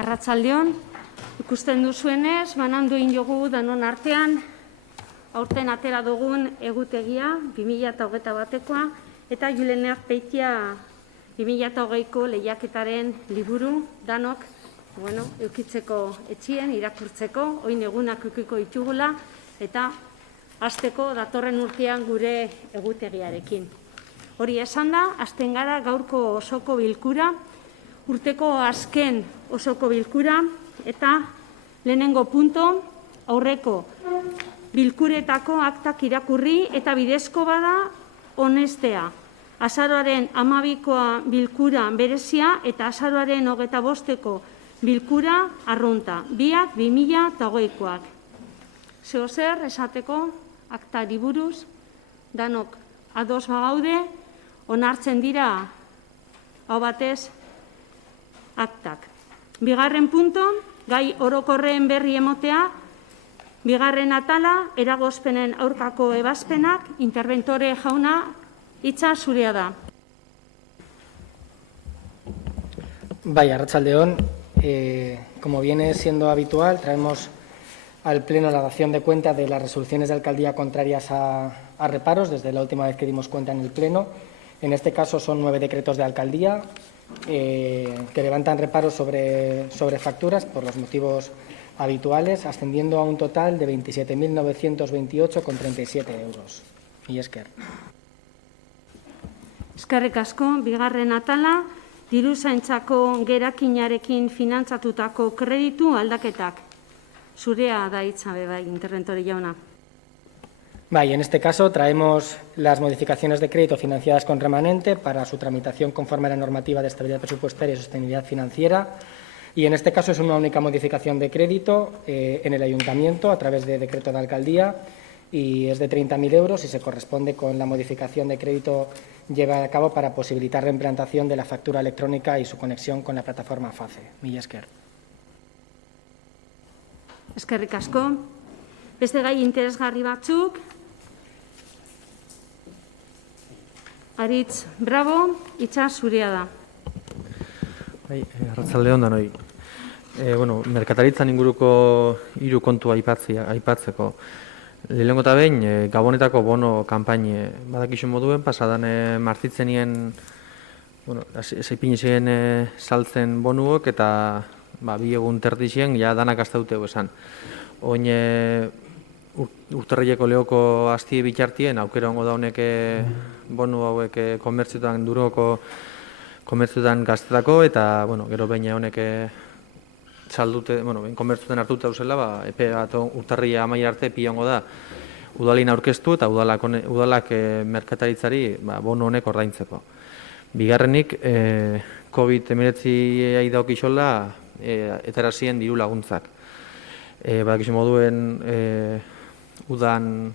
Arratsaldeon, ikusten duzuenez, banandu egin jogu danon artean, aurten atera dugun egutegia, 2021koa, eta Julen Arpeitia 2020ko lehiaketaren liburu danok, eukitzeko etxien, irakurtzeko, oin egunak eukiko ditugula, eta hasteko datorren urtean gure egutegiarekin. Hori esan da, hasten gara gaurko osoko bilkura, urteko azken osoko bilkura, eta lehenengo punto, aurreko bilkuretako aktak irakurri, eta bidezko bada honestea. Azaroaren 12koa bilkura berezia, eta azaroaren 25ko bilkura arrunta. Biak 2020koak. Zeozer esateko aktari buruz, danok ados bagaude, onartzen dira hau batez aktak. Bigarren punto, gai orokorren berri emotea, bigarren atala, eragozpenen aurkako ebazpenak, interventore jauna, hitza zurea da. Bai, arratsaldeon. Como viene siendo habitual, traemos al Pleno la dación de cuenta de las resoluciones de alcaldía contrarias a reparos, desde la última vez que dimos cuenta en el Pleno. En este caso son 9 decretos de alcaldía que levantan reparos sobre facturas por los motivos habituales, ascendiendo a un total de 27.928,37 euros. Y esker. Eskerrik asko, bigarren atala, diruzaintzako gerakinarekin finantzatutako kreditu aldaketak. Zurea da hitza bai, interventore jauna. Bai, en este caso traemos las modificaciones de crédito financiadas con remanente para su tramitación conforme a la normativa de estabilidad presupuestaria y sostenibilidad financiera. Y en este caso es una única modificación de crédito en el ayuntamiento a través de decreto de alcaldía y es de 30.000 euros y se corresponde con la modificación de crédito llevada a cabo para posibilitar la implantación de la factura electrónica y su conexión con la plataforma FACE. Mila esker. Eskerrik asko. Beste gai interesgarri batzuk. Aritz, bravo, hitza zurea da. Bai, arratsaldeon danoi. Merkataritzan inguruko 3 kontu aipatzeko. Lehenengo eta behin, Gabonetako bono kanpaini badakizu moduen, pasadan martitzenien, zeipinizien saltzen bonuok eta 2 egun tertizien, ja danak astaute esan. Oin urterrieko lehoko asti bitartien, aukera hongo da honek bonu hauek komertzioetan, duroko komertzioetan gaztetako, eta gero behin honek saldute, komertzioetan hartuta dauzela, epe bat urtarria amaiera arte piongo da udalin aurkeztu eta udalak merkataritzari bono honek ordaintzeko. Bigarrenik, COVID-19 daukixola eterazien diru laguntzak. Badakizu moduen udan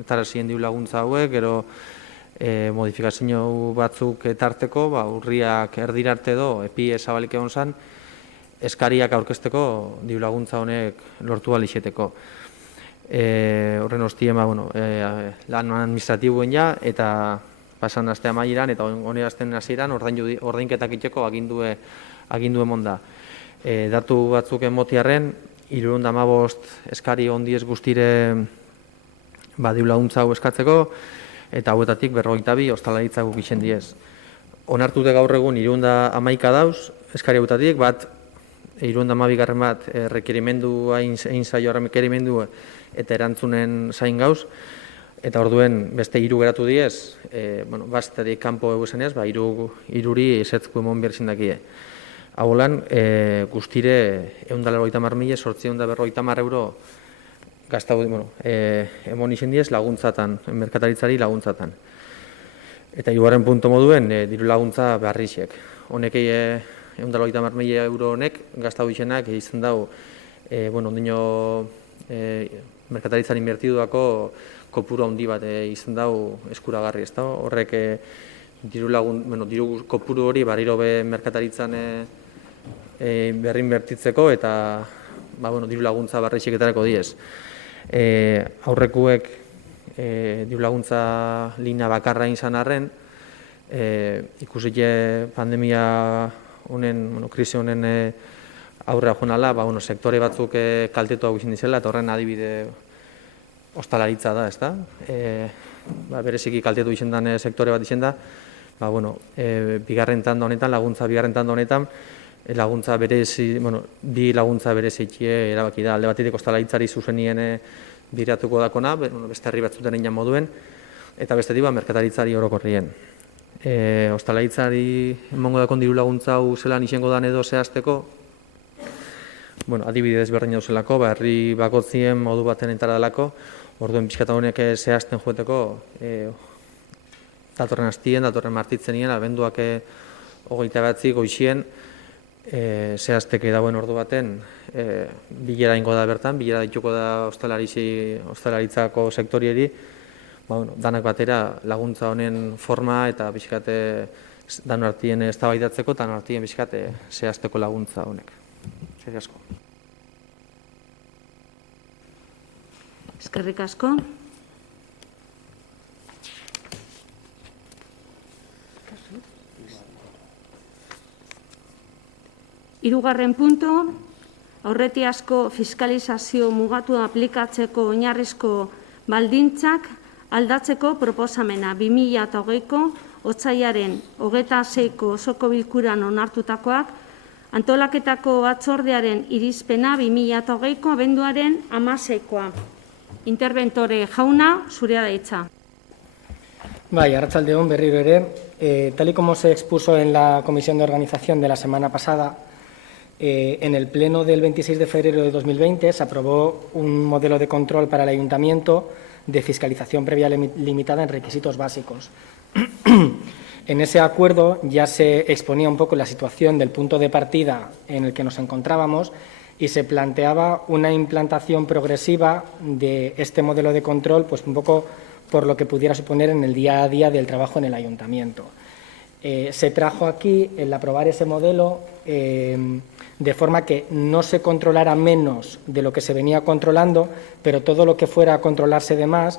eterazien diru laguntza hauek, gero modifikazio batzuk tarteko, urriak erdirarte edo epi ezabalik egon zan, eskariak aurkezteko diru laguntza honek lortu alixeteko. Horren ostien, lan administratibuen ja, eta pasan aste amaieran, eta hone azten hasieran ordainketak itxeko agindu emon da. Datu batzuk emotiarren, 315 eskari ondiez guztire diru laguntza hau eskatzeko, eta hauetatik 52 ostalaritzak gukixen diez. Onartute gaur egun 311 dauz, eskari hauetatik, 312 bat rekerimendu egin zaio rekerimendu eta erantzunen zain gauz, eta orduen beste 3 geratu diez, bazterik kanpo eguzenez, 3 esetzko emon berzin dakie. Haulan, guztire 180.000 euro gaztau, emon izan diez laguntzatan, merkataritzari laguntzatan. Eta hirugarren puntu moduen, diru laguntza beharrizek. Honekei 180.000 euro honek gaztau izenak izan dau, ondino merkataritzan inbertiduako kopuru handi bat izan dau eskuragarri, ez da? Horrek diru kopuru hori barriro be merkataritzan berrin bertitzeko eta diru laguntza barrixiketarako diez. Aurrekuek diru laguntza linea bakarra izan arren, ikusile pandemia honen, krisi honen aurrera joanala, sektore batzuk kaltetuak izan dizela, eta horren adibide ostalaritza da, ezta? Bereziki kaltetu izan den sektore bat izan da, bigarren tanda honetan, laguntza bigarren tanda honetan, laguntza berezi, bi laguntza berezitxie erabaki da, alde batetik ostalaritzari zuzenien biratuko dakona, beste herri batzuten egin moduen, eta bestetik merkataritzari orokorrien. Ostalaritzari emongo dakon diru laguntza hau zelan izango dan edo zehazteko, adibidez berdin dauzelako, herri bakotzien modu baten entara dalako, orduen pixkata honek zehazten joeteko, datorren hastien, datorren martitzenien, abenduak 29 goizien, zehazteke dagoen ordu baten, bilera ingo da bertan, bilera dituko da ostalaritzako sektorieri, danak batera laguntza honen forma eta pixkate dan artien eztabaidatzeko, dan artien pixkate zehazteko laguntza honek. Eskerrik asko. Eskerrik asko. Hirugarren puntu, aurretiazko fiskalizazio mugatu aplikatzeko oinarrizko baldintzak aldatzeko proposamena 2008ko otsailaren 26ko osoko bilkuran onartutakoak, antolaketako batzordearen irizpena 2008ko abenduaren 16koa. Interventore jauna, zurea da hitza. Arratsalde on berriro ere. Tal y como se expuso en la comisión de organización de la semana pasada, en el pleno del 26 de febrero de 2020 se aprobó un modelo de control para el ayuntamiento de fiscalización previa limitada en requisitos básicos. En ese acuerdo ya se exponía un poco la situación del punto de partida en el que nos encontrábamos y se planteaba una implantación progresiva de este modelo de control, pues un poco por lo que pudiera suponer en el día a día del trabajo en el ayuntamiento. Se trajo aquí el aprobar ese modelo de forma que no se controlara menos de lo que se venía controlando, pero todo lo que fuera a controlarse de más,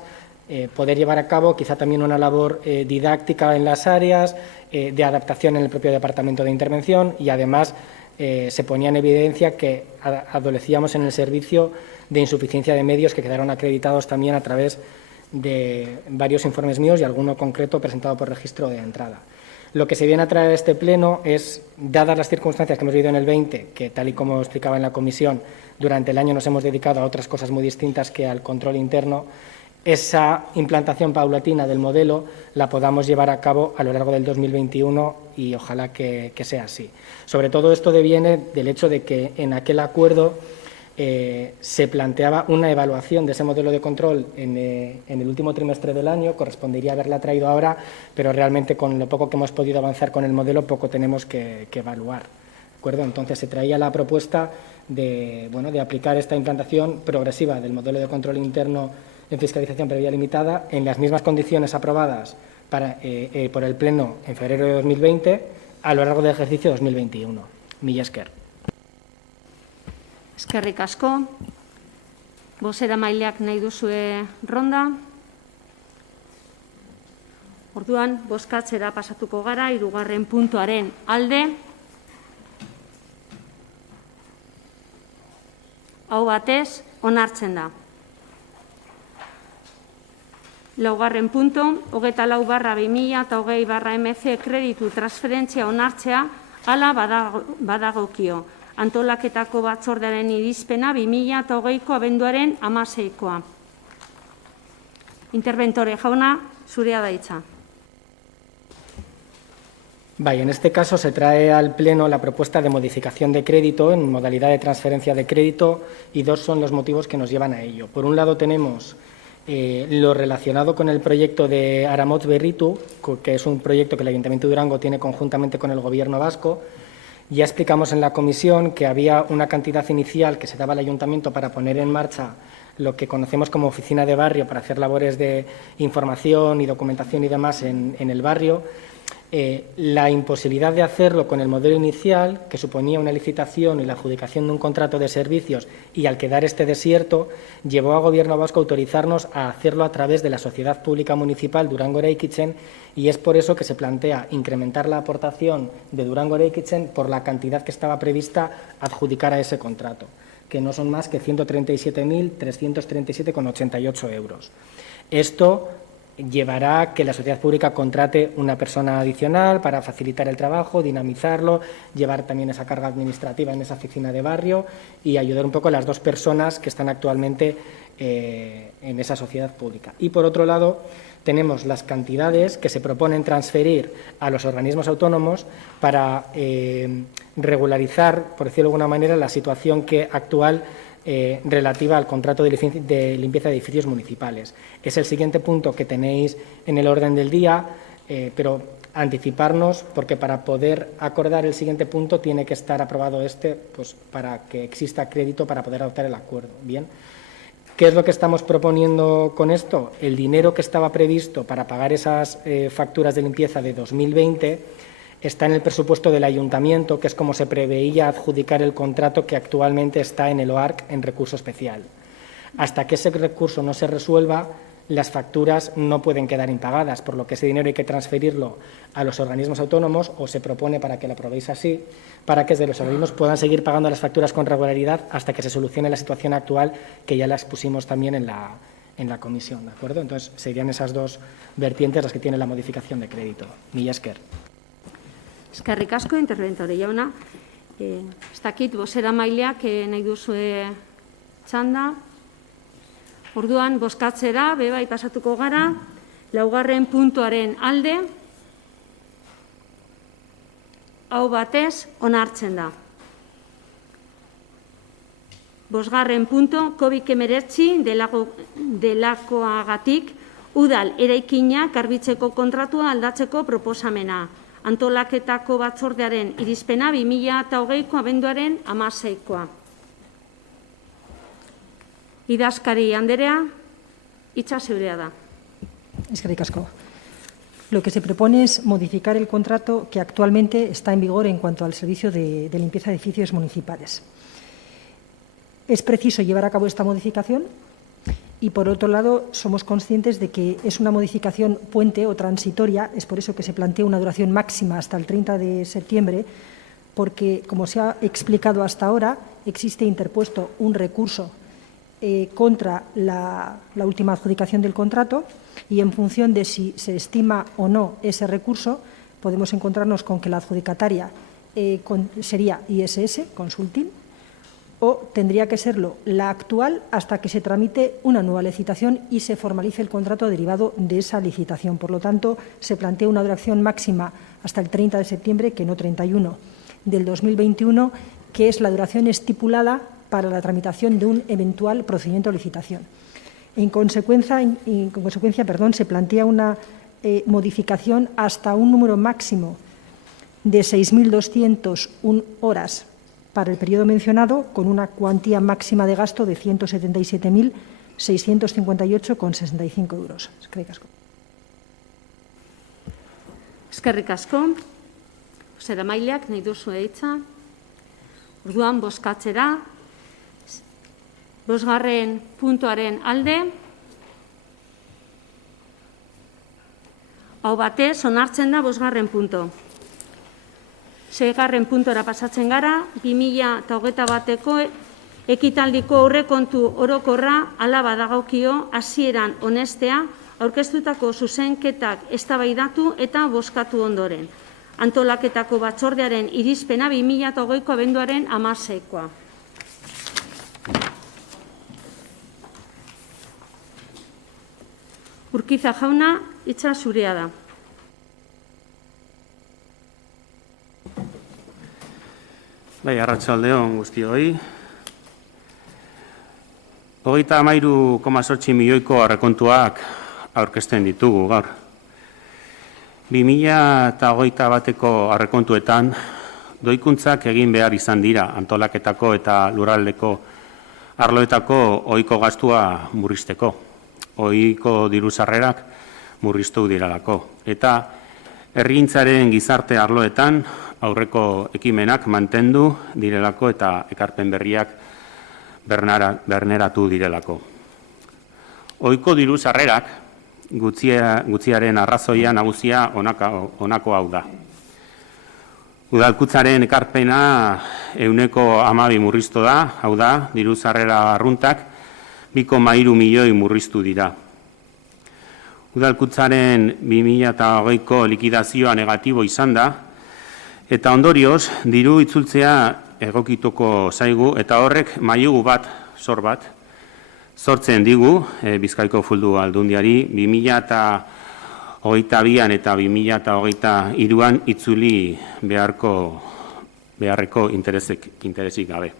poder llevar a cabo quizá también una labor didáctica en las áreas, de adaptación en el propio departamento de intervención y además se ponía en evidencia que adolecíamos en el servicio de insuficiencia de medios que quedaron acreditados también a través de varios informes míos y alguno concreto presentado por registro de entrada. Lo que se viene a traer a este pleno es, dadas las circunstancias que hemos vivido en el 20, que tal y como explicaba en la comisión, durante el año nos hemos dedicado a otras cosas muy distintas que al control interno, esa implantación paulatina del modelo la podamos llevar a cabo a lo largo del 2021 y ojalá que sea así. Sobre todo esto deviene del hecho de que en aquel acuerdo se planteaba una evaluación de ese modelo de control en el último trimestre del año, correspondería haberla traído ahora, pero realmente con lo poco que hemos podido avanzar con el modelo, poco tenemos que evaluar. ¿De acuerdo? Entonces se traía la propuesta de aplicar esta implantación progresiva del modelo de control interno en fiscalización previa limitada en las mismas condiciones aprobadas por el Pleno en febrero de 2020 a lo largo del ejercicio 2021. Mila esker. Eskerrik asko. Bozeramaileak nahi duzue ronda. Orduan, bozkatzera pasatuko gara, 3. puntuaren alde. Hau batez, onartzen da. 4. puntu, 24/2020/MC kreditu transferentzia onartzea hala badagokio. Antolaketako batzordearen irizpena 2008ko abenduaren 16koa. Interventore jauna, zurea da hitza. En este caso se trae al Pleno la propuesta de modificación de crédito en modalidad de transferencia de crédito y dos son los motivos que nos llevan a ello. Por un lado tenemos lo relacionado con el proyecto de Aramotz Berritu, que es un proyecto que el Ayuntamiento de Durango tiene conjuntamente con el Gobierno vasco. Ya explicamos en la comisión que había una cantidad inicial que se daba al Ayuntamiento para poner en marcha lo que conocemos como oficina de barrio para hacer labores de información y documentación y demás en el barrio. La imposibilidad de hacerlo con el modelo inicial, que suponía una licitación y la adjudicación de un contrato de servicios, y al quedar este desierto, llevó al Gobierno vasco a autorizarnos a hacerlo a través de la Sociedad Pública Municipal Durango-Eraikitzen, y es por eso que se plantea incrementar la aportación de Durango-Eraikitzen por la cantidad que estaba prevista adjudicar a ese contrato, que no son más que 137.337,88 euros. Esto llevará a que la sociedad pública contrate una persona adicional para facilitar el trabajo, dinamizarlo, llevar también esa carga administrativa en esa oficina de barrio y ayudar un poco a las dos personas que están actualmente en esa sociedad pública. Y, por otro lado, tenemos las cantidades que se proponen transferir a los organismos autónomos para regularizar, por decirlo de alguna manera, la situación actual relativa al contrato de limpieza de edificios municipales. Es el siguiente punto que tenéis en el orden del día, pero anticiparnos, porque para poder acordar el siguiente punto tiene que estar aprobado pues para que exista crédito para poder adoptar el acuerdo. Bien. ¿Qué es lo que estamos proponiendo con esto? El dinero que estaba previsto para pagar esas facturas de limpieza de 2020 está en el presupuesto del Ayuntamiento, que es como se preveía adjudicar el contrato que actualmente está en el OARC en recurso especial. Hasta que ese recurso no se resuelva, las facturas no pueden quedar impagadas, por lo que ese dinero hay que transferirlo a los organismos autónomos, o se propone para que lo aprobéis así, para que desde los organismos puedan seguir pagando las facturas con regularidad hasta que se solucione la situación actual, que ya la expusimos también en la comisión, ¿de acuerdo? Entonces, serían esas dos vertientes las que tiene la modificación de crédito. Mila esker. Eskerrik asko, interventore jauna. Ez dakit, bozeramaileak nahi duzue txanda. Orduan, bozkatzera, bai pasatuko gara, 4. puntuaren alde, hau batez, onartzen da. 5. punto, COVID-19 delakoagatik, udal eraikinak garbitzeko kontratua aldatzeko proposamena. Antolaketako batzordearen irizpena 2020ko abenduaren 16koa. Idazkari Anderea, hitza zeurea da. Eskerrik asko. Lo que se propone es modificar el contrato que actualmente está en vigor en cuanto al servicio de limpieza de edificios municipales. Es preciso llevar a cabo esta modificación y, por otro lado, somos conscientes de que es una modificación puente o transitoria. Es por eso que se plantea una duración máxima hasta el 30 de septiembre, porque, como se ha explicado hasta ahora, existe interpuesto un recurso contra la última adjudicación del contrato, y en función de si se estima o no ese recurso, podemos encontrarnos con que la adjudicataria sería ISS Consulting, o tendría que serlo la actual hasta que se tramite una nueva licitación y se formalice el contrato derivado de esa licitación. Por lo tanto, se plantea una duración máxima hasta el 30 de septiembre, que no 31 del 2021, que es la duración estipulada para la tramitación de un eventual procedimiento de licitación. En consecuencia, se plantea una modificación hasta un número máximo de 6.201 horas para el periodo mencionado, con una cuantía máxima de gasto de 177.658,65 euros. Eskerrik asko. Eskerrik asko. Bozeramaileak nahi duzue hitza. Orduan, bozkatzera. 5. puntuaren alde. Hau batez, onartzen da 5. punto. 6. puntora pasatzen gara, 2021ko ekitaldiko aurrekontu orokorra hala badagokio hasieran onestea, aurkeztutako zuzenketak eztabaidatu eta bozkatu ondoren. Antolaketako batzordearen irizpena 2020ko abenduaren 16koa. Urkiza jauna, hitza zurea da. Bai, arratsaldeon guztioi. 33,8 milioiko aurrekontuak aurkezten ditugu gaur. 2021ko aurrekontuetan doikuntzak egin behar izan dira antolaketako eta lurraldeko arloetako ohiko gastua murrizteko. Ohiko diru sarrerak murriztu direlako. Eta Herrigintzaren gizarte arloetan aurreko ekimenak mantendu direlako eta ekarpen berriak berneratu direlako. Ohiko diru sarrerak gutxiaren arrazoia nagusia honako hau da. Udalkutzaren ekarpena 12% murriztu da, hau da, diru sarrera arruntak 2,3 milioi murriztu dira. Udalkutzaren 2020ko likidazioa negatibo izan da, eta ondorioz, diru itzultzea egokituko zaigu, eta horrek mailugu bat sortzen digu, Bizkaiko Foru Aldundiari, 2022an eta 2023an itzuli beharreko interesik gabe.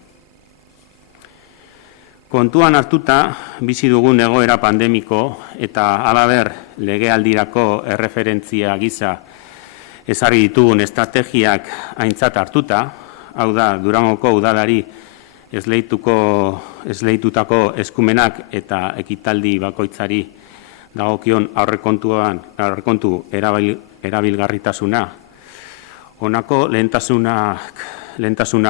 Kontuan hartuta, bizi dugun egoera pandemiko eta halaber legealdirako erreferentzia gisa ezarri ditugun estrategiak aintzat hartuta, hau da, Durangoko udalari esleitutako eskumenak eta ekitaldi bakoitzari dagokion aurrekontu erabilgarritasuna. Honako lehentasuna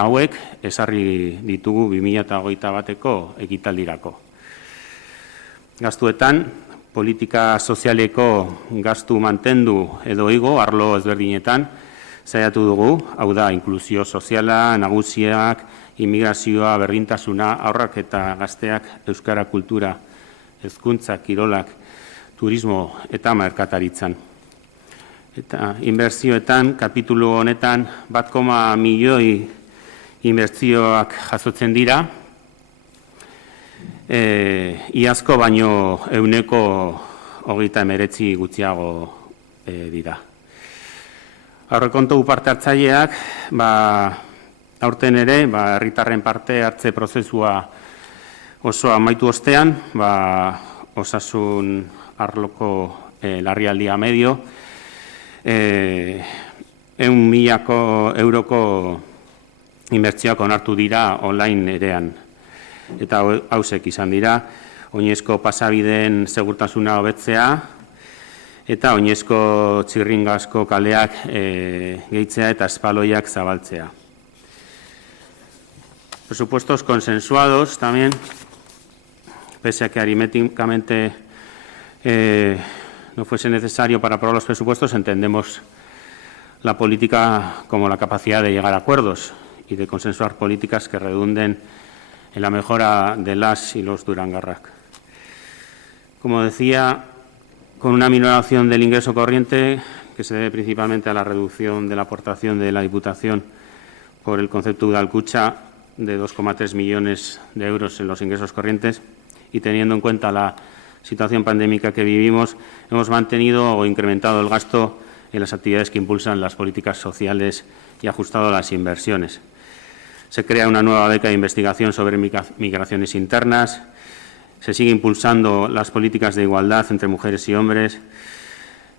hauek ezarri ditugu 2021ko ekitaldirako. Gastuetan, politika sozialeko gastu mantendu edo igo arlo ezberdinetan saiatu dugu, hau da, inklusio soziala, nagusiak, immigrazioa, berdintasuna, haurrak eta gazteak, euskara kultura, hezkuntza, kirolak, turismo eta merkataritzan. Eta inbertsioetan, kapitulu honetan, 1,1 milioi inbertsioak jasotzen dira, iazko baino 129 gutxiago dira. Aurrekontu parte hartzaileak, aurten ere, herritarren parte hartze prozesua oso amaitu ostean, osasun arloko larrialdia medio, 100.000 euroko inbertsioak onartu dira online erean. Eta hausek izan dira, oinezko pasabideen segurtasuna hobetzea, eta oinezko txirringazko kaleak gehitzea eta espaloiak zabaltzea. Presupuestos consensuados también, pese a que aritméticamente no fuese necesario para aprobar los presupuestos, entendemos la política como la capacidad de llegar a acuerdos y de consensuar políticas que redunden en la mejora de las y los durangarrak. Como decía, con una minoración del ingreso corriente, que se debe principalmente a la reducción de la aportación de la Diputación por el concepto Udalkutxa de 2,3 millones de euros en los ingresos corrientes, y teniendo en cuenta la situación pandémica que vivimos, hemos mantenido o incrementado el gasto en las actividades que impulsan las políticas sociales y ajustado las inversiones. Se crea una nueva beca de investigación sobre migraciones internas, se sigue impulsando las políticas de igualdad entre mujeres y hombres,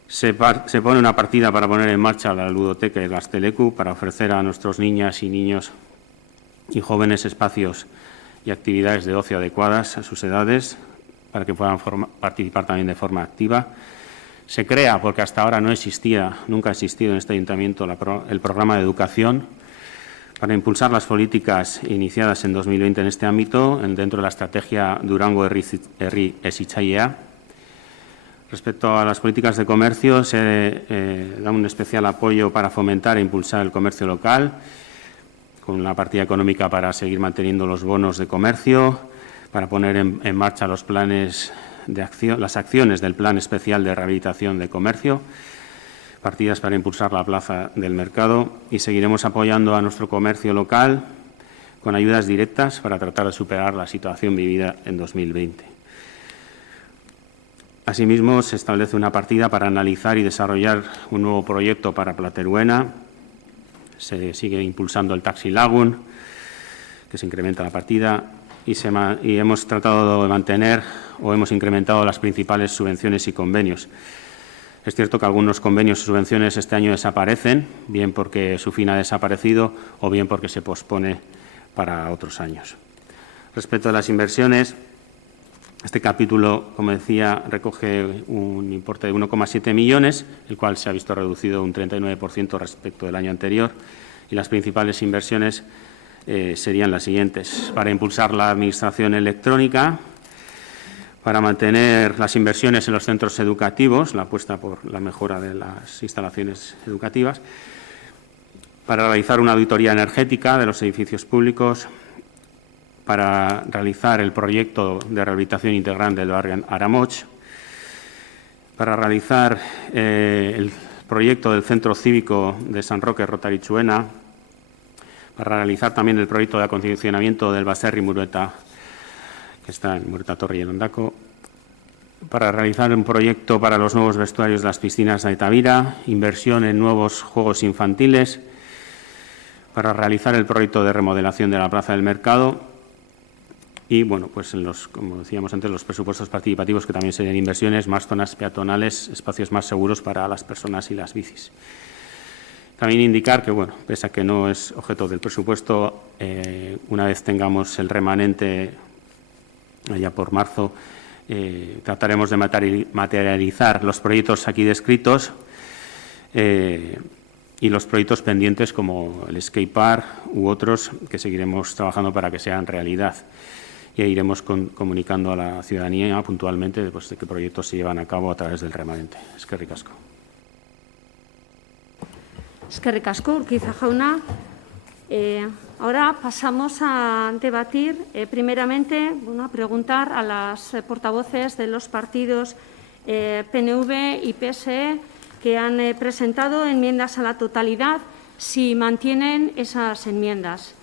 se pone una partida para poner en marcha la ludoteca y Gazteleku para ofrecer a nuestros niñas y niños y jóvenes espacios y actividades de ocio adecuadas a sus edades para que puedan participar también de forma activa. Se crea, porque hasta ahora no existía, nunca ha existido en este ayuntamiento, el programa de educación para impulsar las políticas iniciadas en 2020 en este ámbito, dentro de la estrategia Durango Herri Hezitzailea. Respecto a las políticas de comercio, se da un especial apoyo para fomentar e impulsar el comercio local, con una partida económica para seguir manteniendo los bonos de comercio, para poner en marcha los planes de acción, las acciones del Plan Especial de Rehabilitación de Comercio, partidas para impulsar la plaza del mercado, y seguiremos apoyando a nuestro comercio local con ayudas directas para tratar de superar la situación vivida en 2020. Asimismo, se establece una partida para analizar y desarrollar un nuevo proyecto para Plateruena. Se sigue impulsando el Taxi Lagun, que se incrementa la partida, y hemos tratado de mantener o hemos incrementado las principales subvenciones y convenios. Es cierto que algunos convenios y subvenciones este año desaparecen, bien porque su fin ha desaparecido o bien porque se pospone para otros años. Respecto a las inversiones, Este capítulo, como decía, recoge un importe de 1,7 millones, el cual se ha visto reducido un 39% respecto del año anterior, y las principales inversiones serían las siguientes: para impulsar la administración electrónica, para mantener las inversiones en los centros educativos, la apuesta por la mejora de las instalaciones educativas, para realizar una auditoría energética de los edificios públicos, para realizar el proyecto de rehabilitación integral del barrio Aramoch, para realizar el proyecto del Centro Cívico de San Roque Rotarichuena, para realizar también el proyecto de acondicionamiento del Baserri Murueta, que está en Murueta Torre y en Ondaco, para realizar un proyecto para los nuevos vestuarios de las piscinas de Aitavira, inversión en nuevos juegos infantiles, para realizar el proyecto de remodelación de la Plaza del Mercado y, bueno, pues como decíamos antes, los presupuestos participativos, que también serían inversiones, más zonas peatonales, espacios más seguros para las personas y las bicis. También indicar que, bueno, pese a que no es objeto del presupuesto, una vez tengamos el remanente, allá por marzo, trataremos de materializar los proyectos aquí descritos y los proyectos pendientes como el skatepark u otros que seguiremos trabajando para que sean realidad. Y iremos comunicando a la ciudadanía puntualmente de qué proyectos se llevan a cabo a través del remanente. Eskerrik asko. Eskerrik asko, Urquiza jauna. Ahora pasamos a debatir, primeramente, a preguntar a las portavoces de los partidos PNV y PSE que han presentado enmiendas a la totalidad, si mantienen esas enmiendas.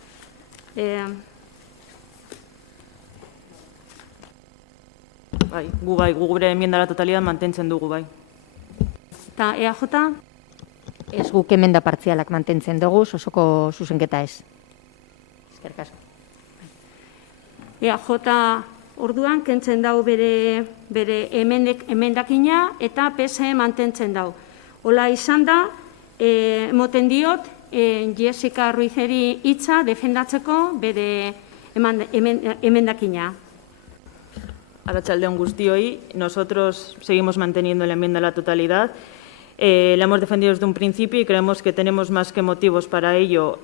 Bai, gure enmienda a la totalidad mantentzen dugu, bai. Eta EAJ? Ez guk emenda partzialak mantentzen dugu, osoko zuzenketa ez. Eskerrik asko. EAJ orduan kentzen dau bere emendakina eta PSE mantentzen dau. Hola izan da, emoten diot, Jessica Ruizeri hitza defendatzeko bere emendakina. Arratsaldeon guztioi, nosotros seguimos manteniendo la enmienda a la totalidad. La hemos defendido desde un principio y creemos que tenemos más que motivos para ello.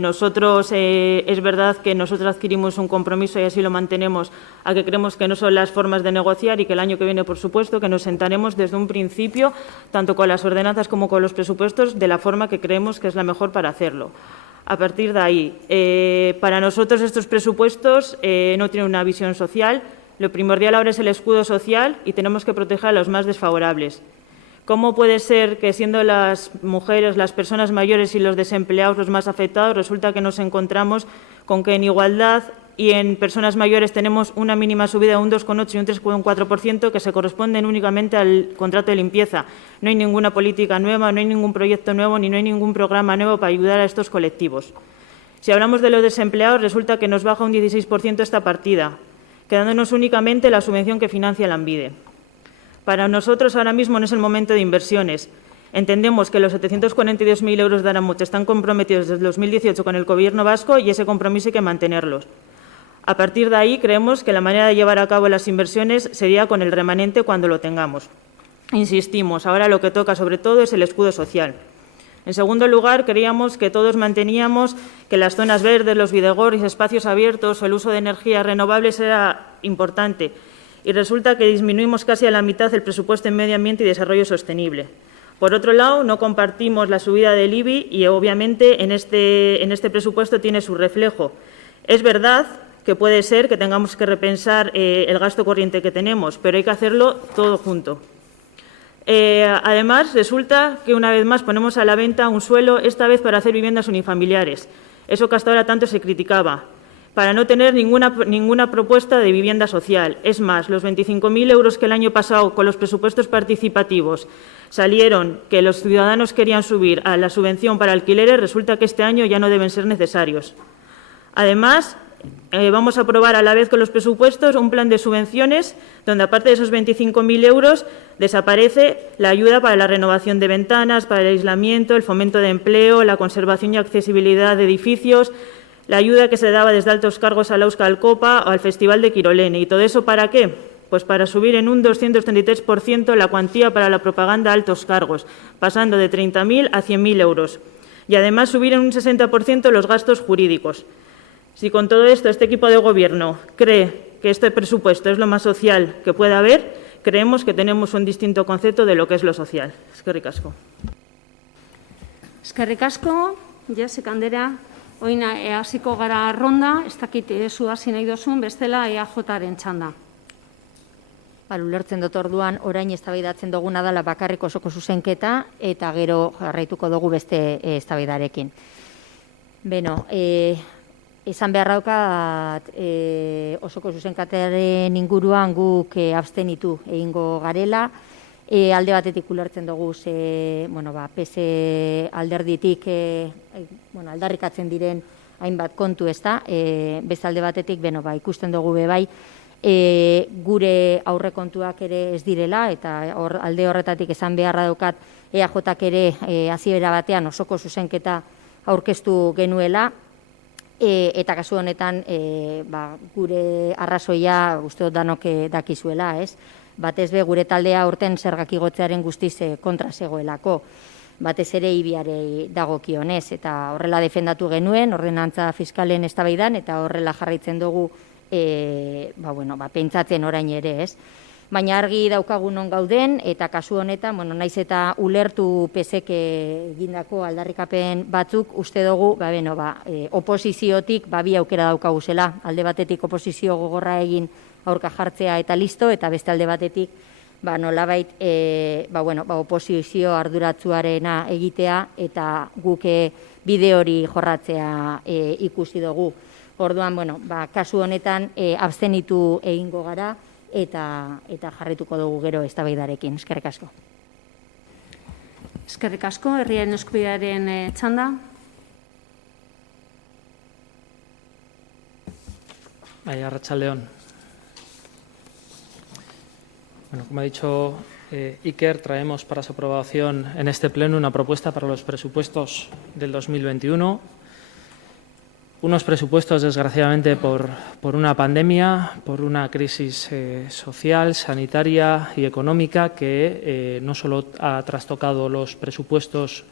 Nosotros, es verdad que nosotros adquirimos un compromiso y así lo mantenemos, a que creemos que no son las formas de negociar y que el año que viene, por supuesto, que nos sentaremos desde un principio, tanto con las ordenanzas como con los presupuestos, de la forma que creemos que es la mejor para hacerlo. A partir de ahí, para nosotros estos presupuestos no tienen una visión social. Lo primordial ahora es el escudo social y tenemos que proteger a los más desfavorables. ¿Cómo puede ser que, siendo las mujeres, las personas mayores y los desempleados los más afectados, resulta que nos encontramos con que en igualdad y en personas mayores tenemos una mínima subida de un 2,8 y un 3,4% que se corresponden únicamente al contrato de limpieza? No hay ninguna política nueva, no hay ningún proyecto nuevo ni no hay ningún programa nuevo para ayudar a estos colectivos. Si hablamos de los desempleados, resulta que nos baja un 16% esta partida, quedándonos únicamente la subvención que financia Lanbide. Para nosotros ahora mismo no es el momento de inversiones. Entendemos que los 742.000 euros de Aramoch están comprometidos desde 2018 con el Gobierno vasco y ese compromiso hay que mantenerlos. A partir de ahí, creemos que la manera de llevar a cabo las inversiones sería con el remanente cuando lo tengamos. Insistimos, ahora lo que toca sobre todo es el escudo social. En segundo lugar, creíamos que todos manteníamos que las zonas verdes, los videgorris, espacios abiertos o el uso de energías renovables era importante. Y resulta que disminuimos casi a la mitad el presupuesto en medio ambiente y desarrollo sostenible. Por otro lado, no compartimos la subida del IBI y, obviamente, en este presupuesto tiene su reflejo. Es verdad que puede ser que tengamos que repensar el gasto corriente que tenemos, pero hay que hacerlo todo junto. Además, resulta que una vez más ponemos a la venta un suelo, esta vez para hacer viviendas unifamiliares. Eso que hasta ahora tanto se criticaba, para no tener ninguna propuesta de vivienda social. Es más, los 25.000 euros que el año pasado con los presupuestos participativos salieron que los ciudadanos querían subir a la subvención para alquileres, resulta que este año ya no deben ser necesarios. Además, vamos a aprobar a la vez con los presupuestos un plan de subvenciones donde, aparte de esos 25.000 euros, desaparece la ayuda para la renovación de ventanas, para el aislamiento, el fomento de empleo, la conservación y accesibilidad de edificios, la ayuda que se daba desde altos cargos a la Euskal Copa o al Festival de Quirolene. ¿Y todo eso para qué? Pues para subir en un 233% la cuantía para la propaganda a altos cargos, pasando de 30.000 a 100.000 euros. Y además subir en un 60% los gastos jurídicos. Si con todo esto este equipo de Gobierno cree que este presupuesto es lo más social que pueda haber, creemos que tenemos un distinto concepto de lo que es lo social. Eskerrik asko. Eskerrik asko, Jessica Andrea. Oina hasiko gara ronda, ez dakit zu hasi nahi duzun, bestela EAJaren txanda. Ulertzen dut orduan, orain eztabaidatzen duguna dela bakarrik osoko zuzenketa eta gero jarraituko dugu beste eztabaidarekin. Beno, esan behar daukat osoko zuzenketaren inguruan guk abstenitu egingo garela. Alde batetik ulertzen dugu PS alderditik aldarrikatzen diren hainbat kontu ez da. Beste alde batetik ikusten dugu bebai gure aurrekontuak ere ez direla eta alde horretatik esan beharra daukat EAJak ere hasiera batean osoko zuzenketa aurkeztu genuela eta kasu honetan gure arrazoia uste dut danok dakizuela, ez? Batez be gure taldea urten zergak igotzearen guztiz kontra zegoelako, batez ere ibiarei dagokionez, eta horrela defendatu genuen, ordenantza fiskalen eztabaidan, eta horrela jarraitzen dugu pentsatzen orain ere, ez? Baina argi daukagun non gauden, eta kasu honetan, naiz eta ulertu PSek egindako aldarrikapen batzuk, uste dugu, oposiziotik bi aukera daukaguzela, alde batetik oposizio gogorra egin aurka jartzea eta listo, eta beste alde batetik nolabait oposizio arduratsuarena egitea eta guke bide hori jorratzea ikusi dugu. Orduan, kasu honetan abstenitu egingo gara eta jarrituko dugu gero eztabaidarekin. Eskerrik asko. Eskerrik asko, herriaren eskubidearen txanda. Arratsaldeon. Como ha dicho Iker, traemos para su aprobación en este pleno una propuesta para los presupuestos del 2021. Unos presupuestos, desgraciadamente, por una pandemia, por una crisis social, sanitaria y económica que no solo ha trastocado los presupuestos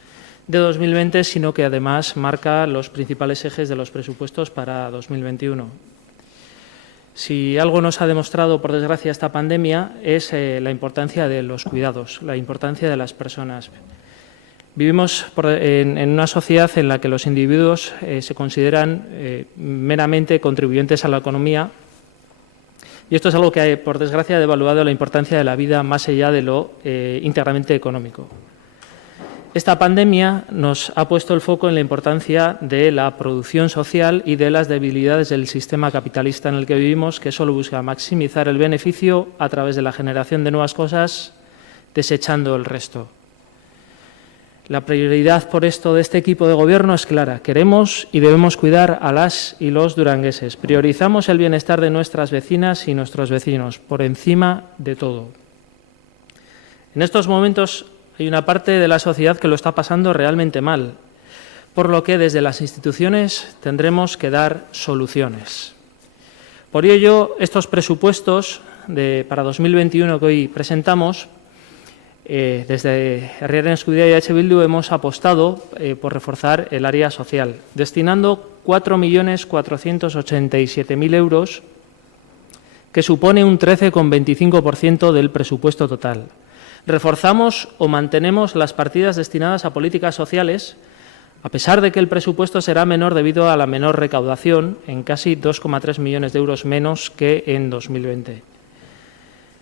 de 2020, sino que además marca los principales ejes de los presupuestos para 2021. Si algo nos ha demostrado, por desgracia, esta pandemia es la importancia de los cuidados, la importancia de las personas. Vivimos en una sociedad en la que los individuos se consideran meramente contribuyentes a la economía y esto es algo que, por desgracia, ha devaluado la importancia de la vida más allá de lo íntegramente económico. Esta pandemia nos ha puesto el foco en la importancia de la producción social y de las debilidades del sistema capitalista en el que vivimos, que solo busca maximizar el beneficio a través de la generación de nuevas cosas, desechando el resto. La prioridad por esto de este equipo de gobierno es clara. Queremos y debemos cuidar a las y los durangueses. Priorizamos el bienestar de nuestras vecinas y nuestros vecinos, por encima de todo. En estos momentos hay una parte de la sociedad que lo está pasando realmente mal, por lo que desde las instituciones tendremos que dar soluciones. Por ello, estos presupuestos para 2021 que hoy presentamos, desde Herriaren Eskubidea y EH Bildu hemos apostado por reforzar el área social, destinando 4.487.000 euros, que supone un 13,25% del presupuesto total. Reforzamos o mantenemos las partidas destinadas a políticas sociales, a pesar de que el presupuesto será menor debido a la menor recaudación, en casi 2,3 millones de euros menos que en 2020.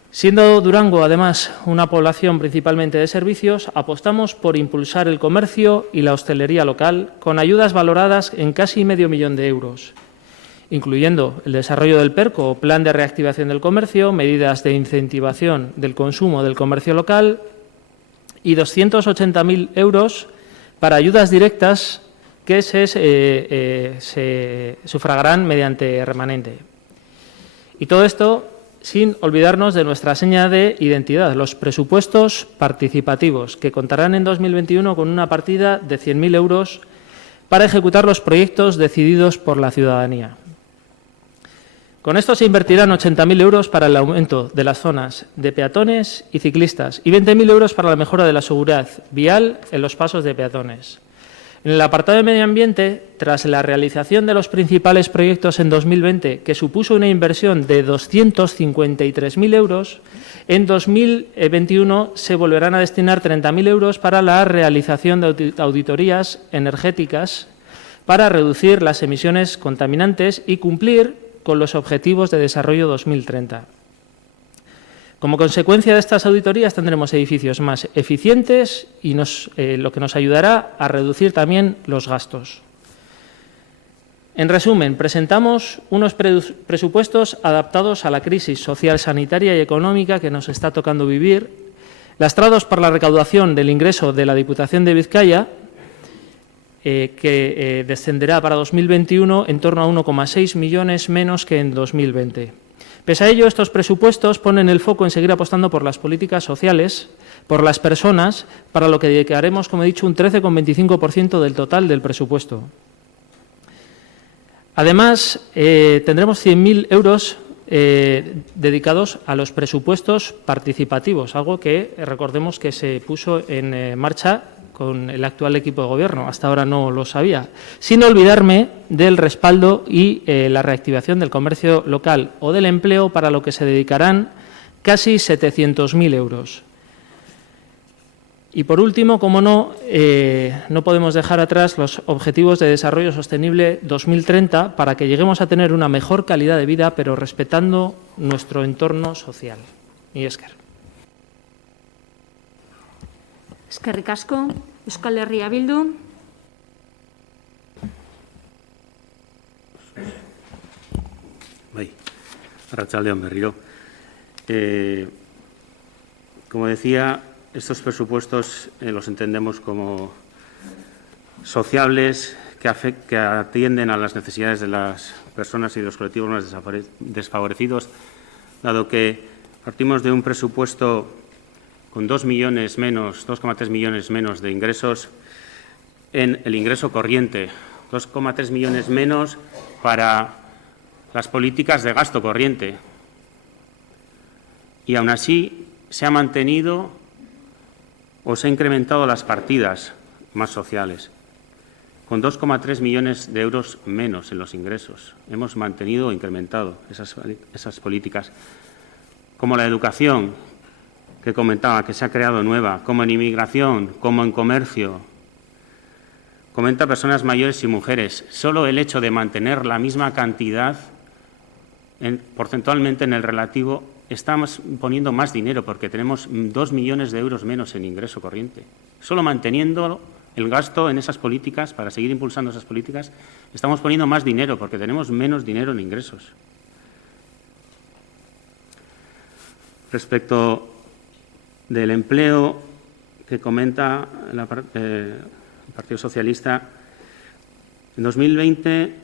Siendo Durango, además, una población principalmente de servicios, apostamos por impulsar el comercio y la hostelería local con ayudas valoradas en casi medio millón de euros, incluyendo el desarrollo del PERCO o Plan de Reactivación del Comercio, medidas de incentivación del consumo del comercio local y 280.000 euros para ayudas directas que se sufragarán mediante remanente. Y todo esto sin olvidarnos de nuestra seña de identidad, los presupuestos participativos, que contarán en 2021 con una partida de 100.000 euros para ejecutar los proyectos decididos por la ciudadanía. Con esto se invertirán 80.000 euros para el aumento de las zonas de peatones y ciclistas y 20.000 euros para la mejora de la seguridad vial en los pasos de peatones. En el apartado de medio ambiente, tras la realización de los principales proyectos en 2020, que supuso una inversión de 253.000 euros, en 2021 se volverán a destinar 30.000 euros para la realización de auditorías energéticas para reducir las emisiones contaminantes y cumplir con los Objetivos de Desarrollo 2030. Como consecuencia de estas auditorías tendremos edificios más eficientes y lo que nos ayudará a reducir también los gastos. En resumen, presentamos unos presupuestos adaptados a la crisis social, sanitaria y económica que nos está tocando vivir, lastrados por la recaudación del ingreso de la Diputación de Vizcaya, que descenderá para 2021 en torno a 1,6 millones menos que en 2020. Pese a ello, estos presupuestos ponen el foco en seguir apostando por las políticas sociales, por las personas, para lo que dedicaremos, como he dicho, un 13,25% del total del presupuesto. Además, tendremos 100.000 euros dedicados a los presupuestos participativos, algo que recordemos que se puso en marcha con el actual equipo de Gobierno. Hasta ahora no lo sabía. Sin olvidarme del respaldo y la reactivación del comercio local o del empleo, para lo que se dedicarán casi 700.000 euros. Y por último, como no podemos dejar atrás los Objetivos de Desarrollo Sostenible 2030 para que lleguemos a tener una mejor calidad de vida, pero respetando nuestro entorno social. Y esker. Eskerrik asko. Euskal Herria Bildu. Arratsaldeon berriro. Como decía, estos presupuestos los entendemos como sociables, que atienden a las necesidades de las personas y de los colectivos más desfavorecidos, dado que partimos de un presupuesto con 2,3 millones menos de ingresos en el ingreso corriente, 2,3 millones menos para las políticas de gasto corriente. Y aún así se ha mantenido o se ha incrementado las partidas más sociales, con 2,3 millones de euros menos en los ingresos. Hemos mantenido o incrementado esas políticas, como la educación, que comentaba, que se ha creado nueva, como en inmigración, como en comercio. Comenta personas mayores y mujeres. Solo el hecho de mantener la misma cantidad porcentualmente en el relativo, estamos poniendo más dinero porque tenemos 2 millones de euros menos en ingreso corriente. Solo manteniendo el gasto en esas políticas, para seguir impulsando esas políticas, estamos poniendo más dinero porque tenemos menos dinero en ingresos. Respecto del empleo que comenta el Partido Socialista, en 2020,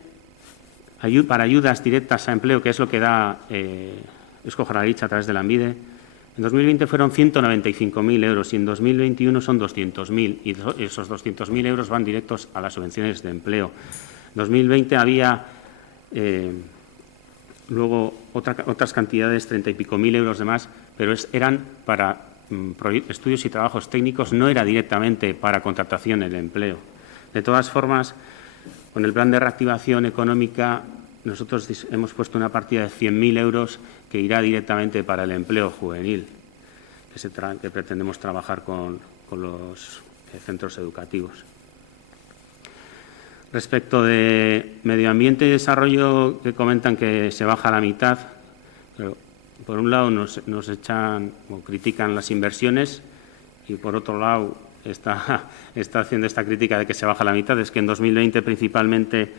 para ayudas directas a empleo, que es lo que da Eusko Jaurlaritza a través de Lanbide, en 2020 fueron 195.000 euros y en 2021 son 200.000, y esos 200.000 euros van directos a las subvenciones de empleo. En 2020 había luego otras cantidades, 30 y pico mil euros de más, pero eran para estudios y trabajos técnicos, no era directamente para contratación en el empleo. De todas formas, con el plan de reactivación económica, nosotros hemos puesto una partida de 100.000 euros que irá directamente para el empleo juvenil, que pretendemos trabajar con los centros educativos. Respecto de medio ambiente y desarrollo, que comentan que se baja a la mitad, pero por un lado nos echan o critican las inversiones y por otro lado está haciendo esta crítica de que se baja a la mitad. Es que en 2020 principalmente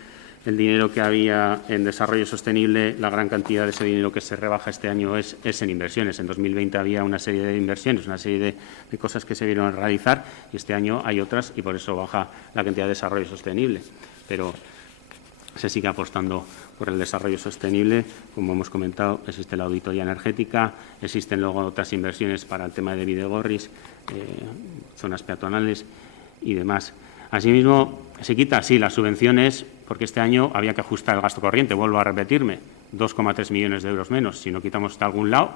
el dinero que había en desarrollo sostenible, la gran cantidad de ese dinero que se rebaja este año es en inversiones. En 2020 había una serie de inversiones, una serie de cosas que se vieron a realizar y este año hay otras y por eso baja la cantidad de desarrollo sostenible. Pero se sigue apostando por el desarrollo sostenible. Como hemos comentado, existe la auditoría energética, existen luego otras inversiones para el tema de bidegorris, zonas peatonales y demás. Asimismo, se quita, sí, las subvenciones, porque este año había que ajustar el gasto corriente, vuelvo a repetirme, 2,3 millones de euros menos. Si no quitamos de algún lado,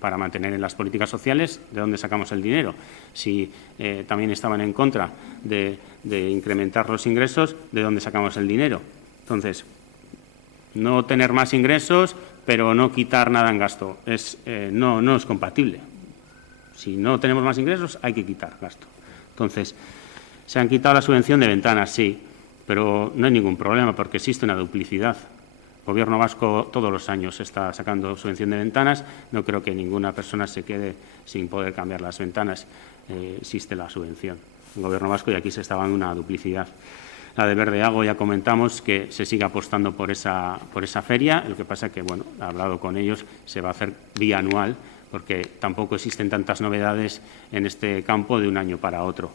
para mantener en las políticas sociales, ¿de dónde sacamos el dinero? Si también estaban en contra de incrementar los ingresos, ¿de dónde sacamos el dinero? Entonces, no tener más ingresos, pero no quitar nada en gasto, no es compatible. Si no tenemos más ingresos, hay que quitar gasto. Entonces, se han quitado la subvención de ventanas, sí, pero no hay ningún problema porque existe una duplicidad. El Gobierno vasco todos los años está sacando subvención de ventanas. No creo que ninguna persona se quede sin poder cambiar las ventanas. Existe la subvención. El Gobierno vasco y aquí se está dando una duplicidad. La de Verdeago ya comentamos que se sigue apostando por esa feria. Lo que pasa es que, bueno, he hablado con ellos, se va a hacer bianual porque tampoco existen tantas novedades en este campo de un año para otro.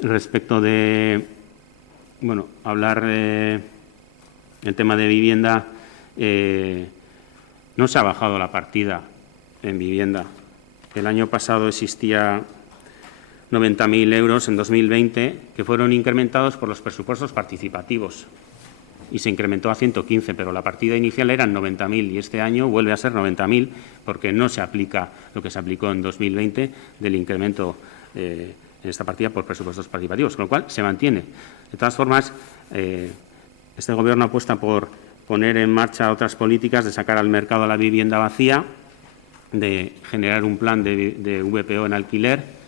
Respecto de, bueno, hablar el tema de vivienda, no se ha bajado la partida en vivienda. El año pasado existía 90.000 euros en 2020 que fueron incrementados por los presupuestos participativos y se incrementó a 115, pero la partida inicial eran 90.000 y este año vuelve a ser 90.000 porque no se aplica lo que se aplicó en 2020 del incremento en esta partida por presupuestos participativos, con lo cual se mantiene. De todas formas, este Gobierno apuesta por poner en marcha otras políticas de sacar al mercado la vivienda vacía, de generar un plan de VPO en alquiler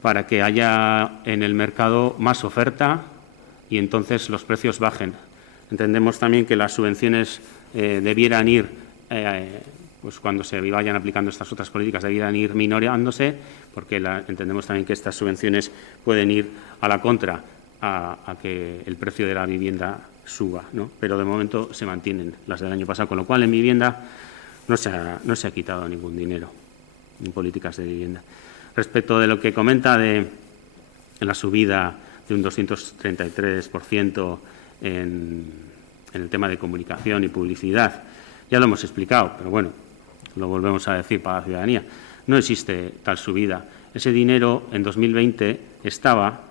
para que haya en el mercado más oferta y entonces los precios bajen. Entendemos también que las subvenciones debieran ir, pues cuando se vayan aplicando estas otras políticas, debieran ir minorándose, porque entendemos también que estas subvenciones pueden ir a la contra a que el precio de la vivienda suba, ¿no? Pero de momento se mantienen las del año pasado, con lo cual en vivienda no se ha quitado ningún dinero en políticas de vivienda. Respecto de lo que comenta de la subida de un 233% en el tema de comunicación y publicidad, ya lo hemos explicado, pero bueno, lo volvemos a decir para la ciudadanía. No existe tal subida. Ese dinero en 2020 estaba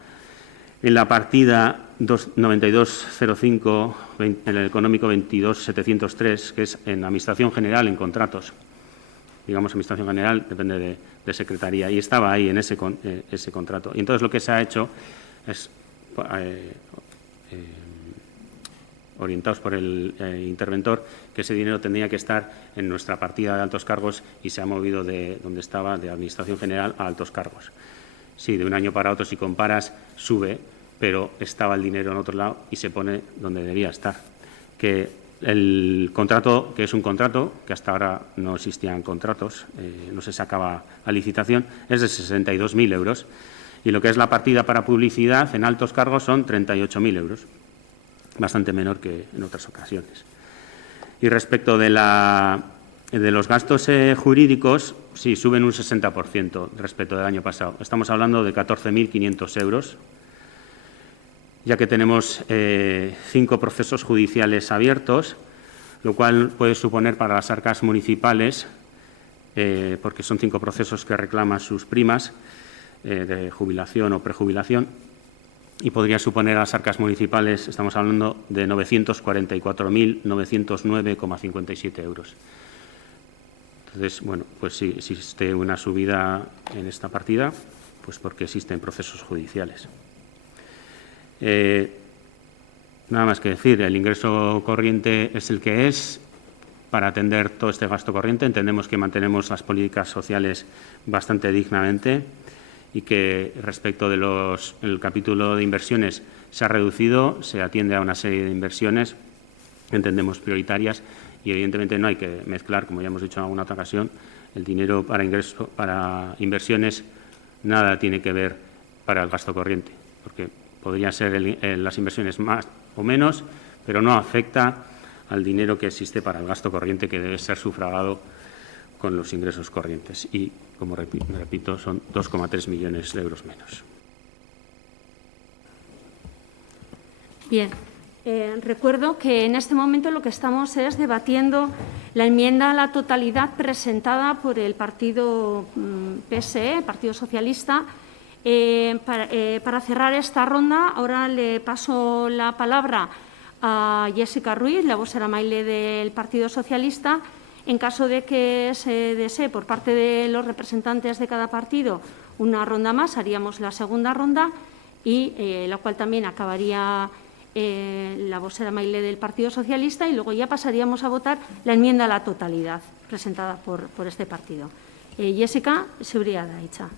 en la partida 9205, en el económico 22703, que es en Administración General, en contratos. Digamos, Administración General depende de Secretaría, y estaba ahí en ese contrato. Y entonces lo que se ha hecho es, orientados por el interventor, que ese dinero tendría que estar en nuestra partida de altos cargos y se ha movido de donde estaba, de Administración General, a altos cargos. Sí, de un año para otro, si comparas, sube, pero estaba el dinero en otro lado y se pone donde debía estar. Que el contrato, que es un contrato, que hasta ahora no existían contratos, no se sacaba a licitación, es de 62.000 euros. Y lo que es la partida para publicidad en altos cargos son 38.000 euros, bastante menor que en otras ocasiones. Y respecto de los gastos jurídicos, sí, suben un 60% respecto del año pasado. Estamos hablando de 14.500 euros, ya que tenemos 5 procesos judiciales abiertos, lo cual puede suponer para las arcas municipales, porque son 5 procesos que reclaman sus primas de jubilación o prejubilación, y podría suponer a las arcas municipales, estamos hablando de 944.909,57 euros. Entonces, bueno, pues sí existe una subida en esta partida, pues porque existen procesos judiciales. Nada más que decir, el ingreso corriente es el que es. Para atender todo este gasto corriente entendemos que mantenemos las políticas sociales bastante dignamente y que respecto de el capítulo de inversiones se ha reducido, se atiende a una serie de inversiones, entendemos prioritarias, y evidentemente no hay que mezclar, como ya hemos dicho en alguna otra ocasión, el dinero para inversiones nada tiene que ver para el gasto corriente, porque podrían ser las inversiones más o menos, pero no afecta al dinero que existe para el gasto corriente, que debe ser sufragado con los ingresos corrientes. Y, como repito, son 2,3 millones de euros menos. Bien. Recuerdo que en este momento lo que estamos es debatiendo la enmienda a la totalidad presentada por el partido PSE, Partido Socialista, Para cerrar esta ronda, ahora le paso la palabra a Jessica Ruiz, la vocera maile del Partido Socialista. En caso de que se desee por parte de los representantes de cada partido una ronda más, haríamos la segunda ronda y la cual también acabaría la vocera maile del Partido Socialista, y luego ya pasaríamos a votar la enmienda a la totalidad presentada por este partido. Jessica, seguridad hecha.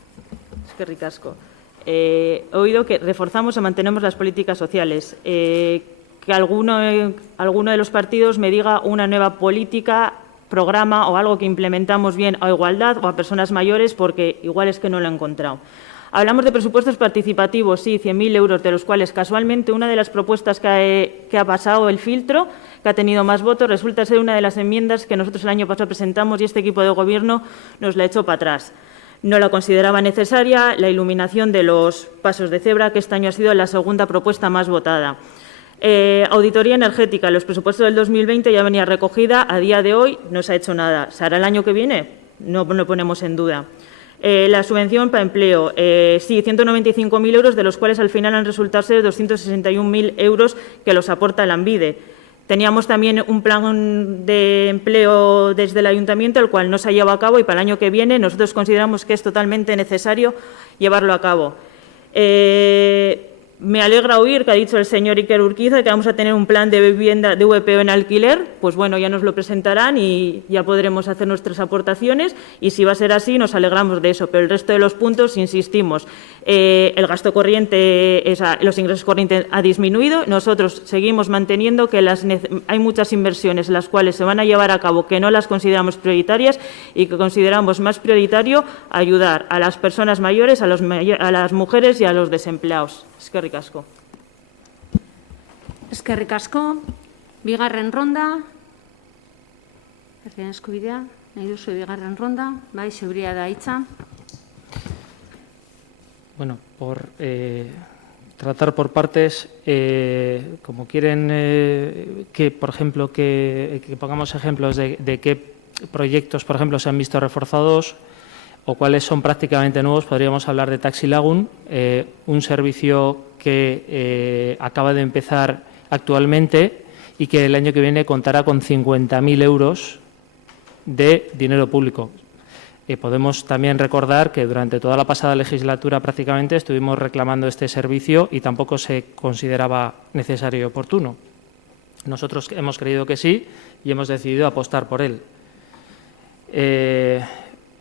Es que ricasco. He oído que reforzamos o mantenemos las políticas sociales. Que alguno de los partidos me diga una nueva política, programa o algo que implementamos bien a igualdad o a personas mayores, porque igual es que no lo he encontrado. Hablamos de presupuestos participativos, sí, 100.000 euros, de los cuales casualmente una de las propuestas que ha pasado el filtro, que ha tenido más votos, resulta ser una de las enmiendas que nosotros el año pasado presentamos y este equipo de Gobierno nos la echó para atrás. No la consideraba necesaria la iluminación de los pasos de cebra, que este año ha sido la segunda propuesta más votada. Auditoría energética, los presupuestos del 2020 ya venía recogida, a día de hoy no se ha hecho nada. ¿Se hará el año que viene? No lo ponemos en duda. La subvención para empleo, sí, 195.000 euros, de los cuales al final han resultado ser 261.000 euros que los aporta el ANVIDE. Teníamos también un plan de empleo desde el Ayuntamiento, el cual no se ha llevado a cabo, y para el año que viene nosotros consideramos que es totalmente necesario llevarlo a cabo. Me alegra oír que ha dicho el señor Iker Urquiza que vamos a tener un plan de vivienda de VPO en alquiler. Pues bueno, ya nos lo presentarán y ya podremos hacer nuestras aportaciones, y si va a ser así nos alegramos de eso. Pero el resto de los puntos, insistimos, el gasto corriente, los ingresos corrientes ha disminuido. Nosotros seguimos manteniendo que hay muchas inversiones las cuales se van a llevar a cabo que no las consideramos prioritarias, y que consideramos más prioritario ayudar a las personas mayores, a las mujeres y a los desempleados. Eskerrik asko. Eskerrik asko. Bigarren ronda. Herrian eskubidea. Nahi duzu bigarren ronda. Bai, seguridad da hitza. Bueno, por tratar por partes, como quieren que, por ejemplo, que pongamos ejemplos de qué proyectos, por ejemplo, se han visto reforzados o cuáles son prácticamente nuevos, podríamos hablar de Taxi Lagun, un servicio que acaba de empezar actualmente y que el año que viene contará con 50.000 euros de dinero público. Podemos también recordar que durante toda la pasada legislatura prácticamente estuvimos reclamando este servicio y tampoco se consideraba necesario y oportuno. Nosotros hemos creído que sí y hemos decidido apostar por él.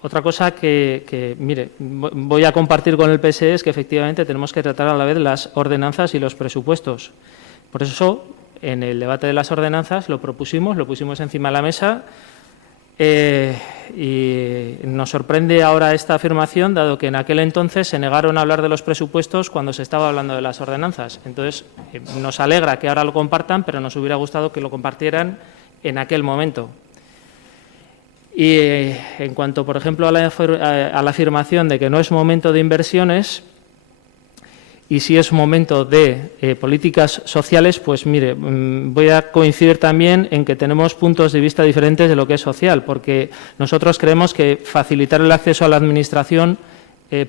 Otra cosa que, mire, voy a compartir con el PSE es que efectivamente tenemos que tratar a la vez las ordenanzas y los presupuestos. Por eso, en el debate de las ordenanzas lo pusimos encima de la mesa, y nos sorprende ahora esta afirmación, dado que en aquel entonces se negaron a hablar de los presupuestos cuando se estaba hablando de las ordenanzas. Entonces, nos alegra que ahora lo compartan, pero nos hubiera gustado que lo compartieran en aquel momento. Y en cuanto, por ejemplo, a la afirmación de que no es momento de inversiones y sí es momento de políticas sociales, pues mire, voy a coincidir también en que tenemos puntos de vista diferentes de lo que es social, porque nosotros creemos que facilitar el acceso a la administración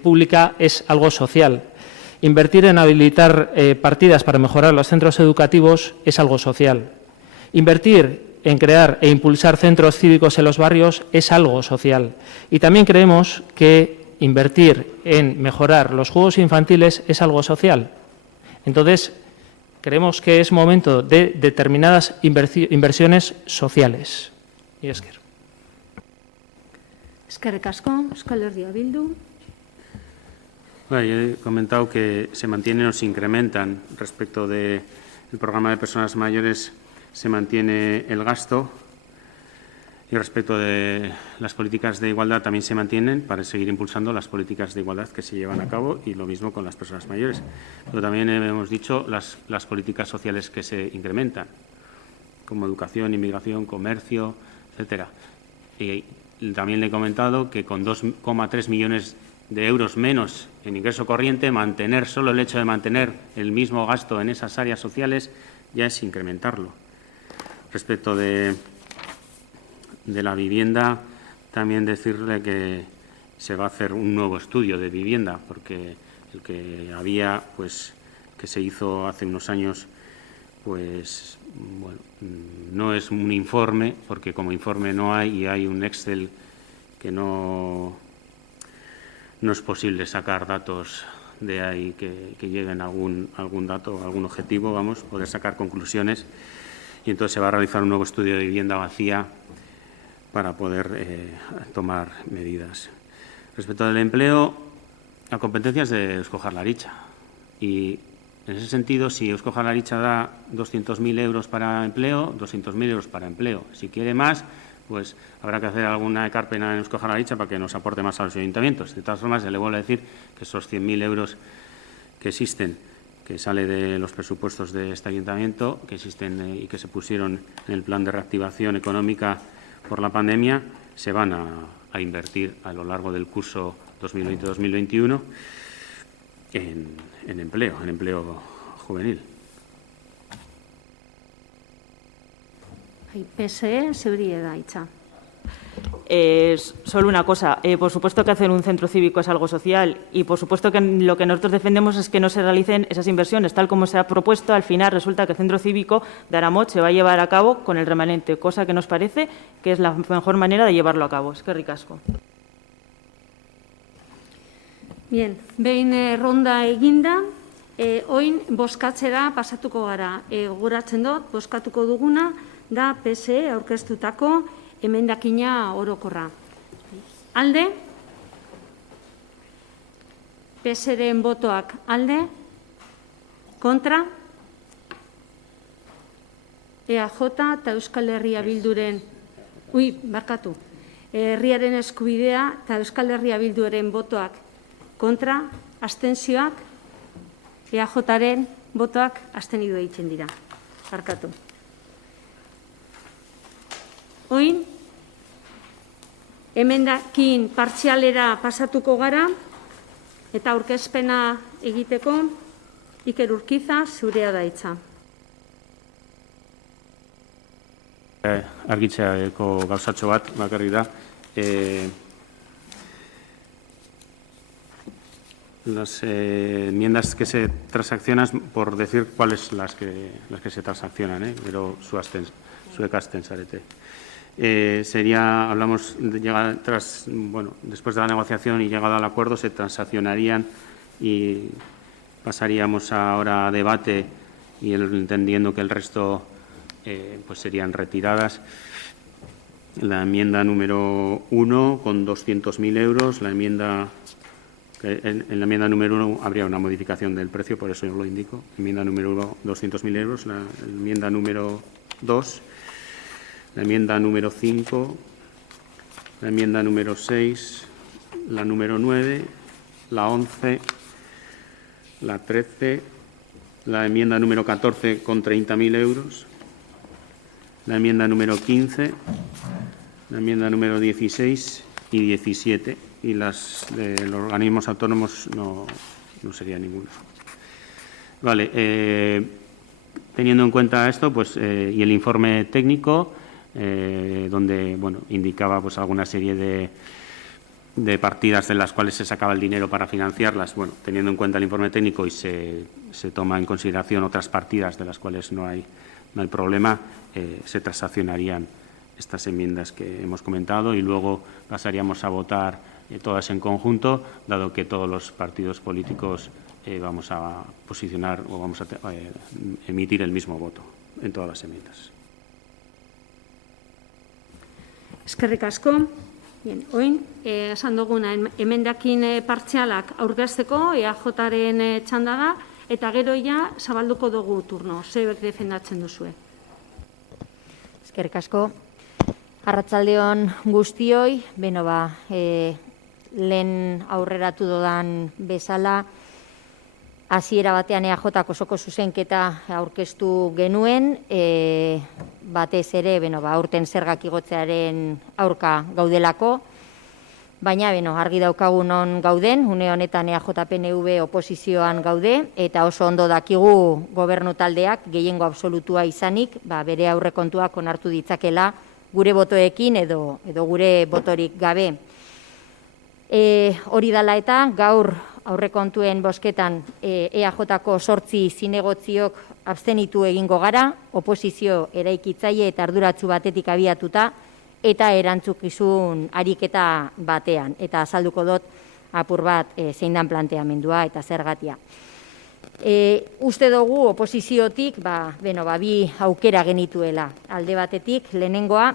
pública es algo social. Invertir en habilitar partidas para mejorar los centros educativos es algo social. Invertir en crear e impulsar centros cívicos en los barrios es algo social. Y también creemos que invertir en mejorar los juegos infantiles es algo social. Entonces, creemos que es momento de determinadas inversiones sociales. Y esker. Eskerrik asko. Euskal Herria Bildu. Bueno, yo he comentado que se mantienen o se incrementan respecto del programa de personas mayores. Se mantiene el gasto, y respecto de las políticas de igualdad también se mantienen para seguir impulsando las políticas de igualdad que se llevan a cabo, y lo mismo con las personas mayores. Pero también hemos dicho las políticas sociales que se incrementan, como educación, inmigración, comercio, etcétera. Y también le he comentado que con 2,3 millones de euros menos en ingreso corriente, solo el hecho de mantener el mismo gasto en esas áreas sociales ya es incrementarlo. Respecto de la vivienda, también decirle que se va a hacer un nuevo estudio de vivienda, porque El que había, pues, que se hizo hace unos años, pues, bueno, no es un informe, porque como informe no hay, y hay un Excel que no es posible sacar datos de ahí que lleguen a algún dato, algún objetivo, vamos, poder sacar conclusiones. Y entonces se va a realizar un nuevo estudio de vivienda vacía para poder tomar medidas. Respecto al empleo, la competencia es de Eusko Jaurlaritza. Y en ese sentido, si Eusko Jaurlaritza da 200.000 euros para empleo, 200.000 euros para empleo. Si quiere más, pues habrá que hacer alguna ekarpena en Eusko Jaurlaritza para que nos aporte más a los ayuntamientos. De todas formas, le vuelvo a decir que esos 100.000 euros que existen, que sale de los presupuestos de este ayuntamiento, que existen y que se pusieron en el plan de reactivación económica por la pandemia, se van a invertir a lo largo del curso 2020-2021 en empleo juvenil. PSE, zeurie da hitza. Solo una cosa, por supuesto que hacer un centro cívico es algo social y por supuesto que lo que nosotros defendemos es que no se realicen esas inversiones tal como se ha propuesto. Al final resulta que el centro cívico de Aramotz se va a llevar a cabo con el remanente, cosa que nos parece que es la mejor manera de llevarlo a cabo. Eskerrik asko. Bien, behin ronda eginda, oin bozkatzera pasatuko gara. Gogoratzen dut, bozkatuko duguna da PSE aurkeztutako emendakina orokorra. Alde, PSEren botoak alde, kontra, EAJ eta Euskal Herria Bilduren, Herriaren Eskubidea eta Euskal Herria Bilduren botoak kontra, abstentzioak, EAJaren botoak abstenidu egiten dira. Barkatu. Oin, emendakin partzialera pasatuko gara eta aurkezpena egiteko Iker Urkiza zurea da hitza. Argitzeako gauzatxo bat, bakarrik da. Las enmiendas que se transaccionan, por decir cuáles las que se transaccionan, pero zuek absten zarete. Después de la negociación y llegado al acuerdo, se transaccionarían y pasaríamos ahora a debate y entendiendo que el resto pues serían retiradas. La enmienda número 1 con 200.000 euros, en la enmienda número 1 habría una modificación del precio, por eso yo lo indico. Enmienda número 1, 200.000 euros. La enmienda número 2, la enmienda número 5, la enmienda número 6, la número 9, la 11, la 13, la enmienda número 14 con 30.000 euros, la enmienda número 15, la enmienda número 16 y 17. Y las de los organismos autónomos no sería ninguna. Vale, teniendo en cuenta esto, pues y el informe técnico, donde indicaba pues alguna serie de partidas de las cuales se sacaba el dinero para financiarlas, teniendo en cuenta el informe técnico y se toma en consideración otras partidas de las cuales no hay problema, se transaccionarían estas enmiendas que hemos comentado y luego pasaríamos a votar todas en conjunto, dado que todos los partidos políticos vamos a posicionar o vamos a emitir el mismo voto en todas las enmiendas. Eskerrik asko. Bien, oin, esan duguna, emendakin partzialak aurkezteko EAJaren txanda da, eta gero ja zabalduko dugu turno. Zebek defendatzen duzue. Eskerrik asko. Arratsaldeon guztioi, lehen aurreratu dodan bezala, hasiera batean EAJak osoko zuzenketa aurkeztu genuen, batez ere, aurten zergak igotzearen aurka gaudelako, baina, argi daukagu non gauden, une honetan EAJ-PNV oposizioan gaude, eta oso ondo dakigu gobernu taldeak, gehiengo absolutua izanik, bere aurrekontuak onartu ditzakela gure botoekin edo gure botorik gabe. Hori dela eta gaur aurrekontuen bozketan EAJ-ko 8 zinegotziok abstenitu egingo gara, oposizio eraikitzaile eta arduratsu batetik abiatuta eta erantzukizun ariketa batean. Eta azalduko dut apur bat zein dan planteamendua eta zergatia. Uste dugu oposiziotik bi aukera genituela. Alde batetik, lehenengoa,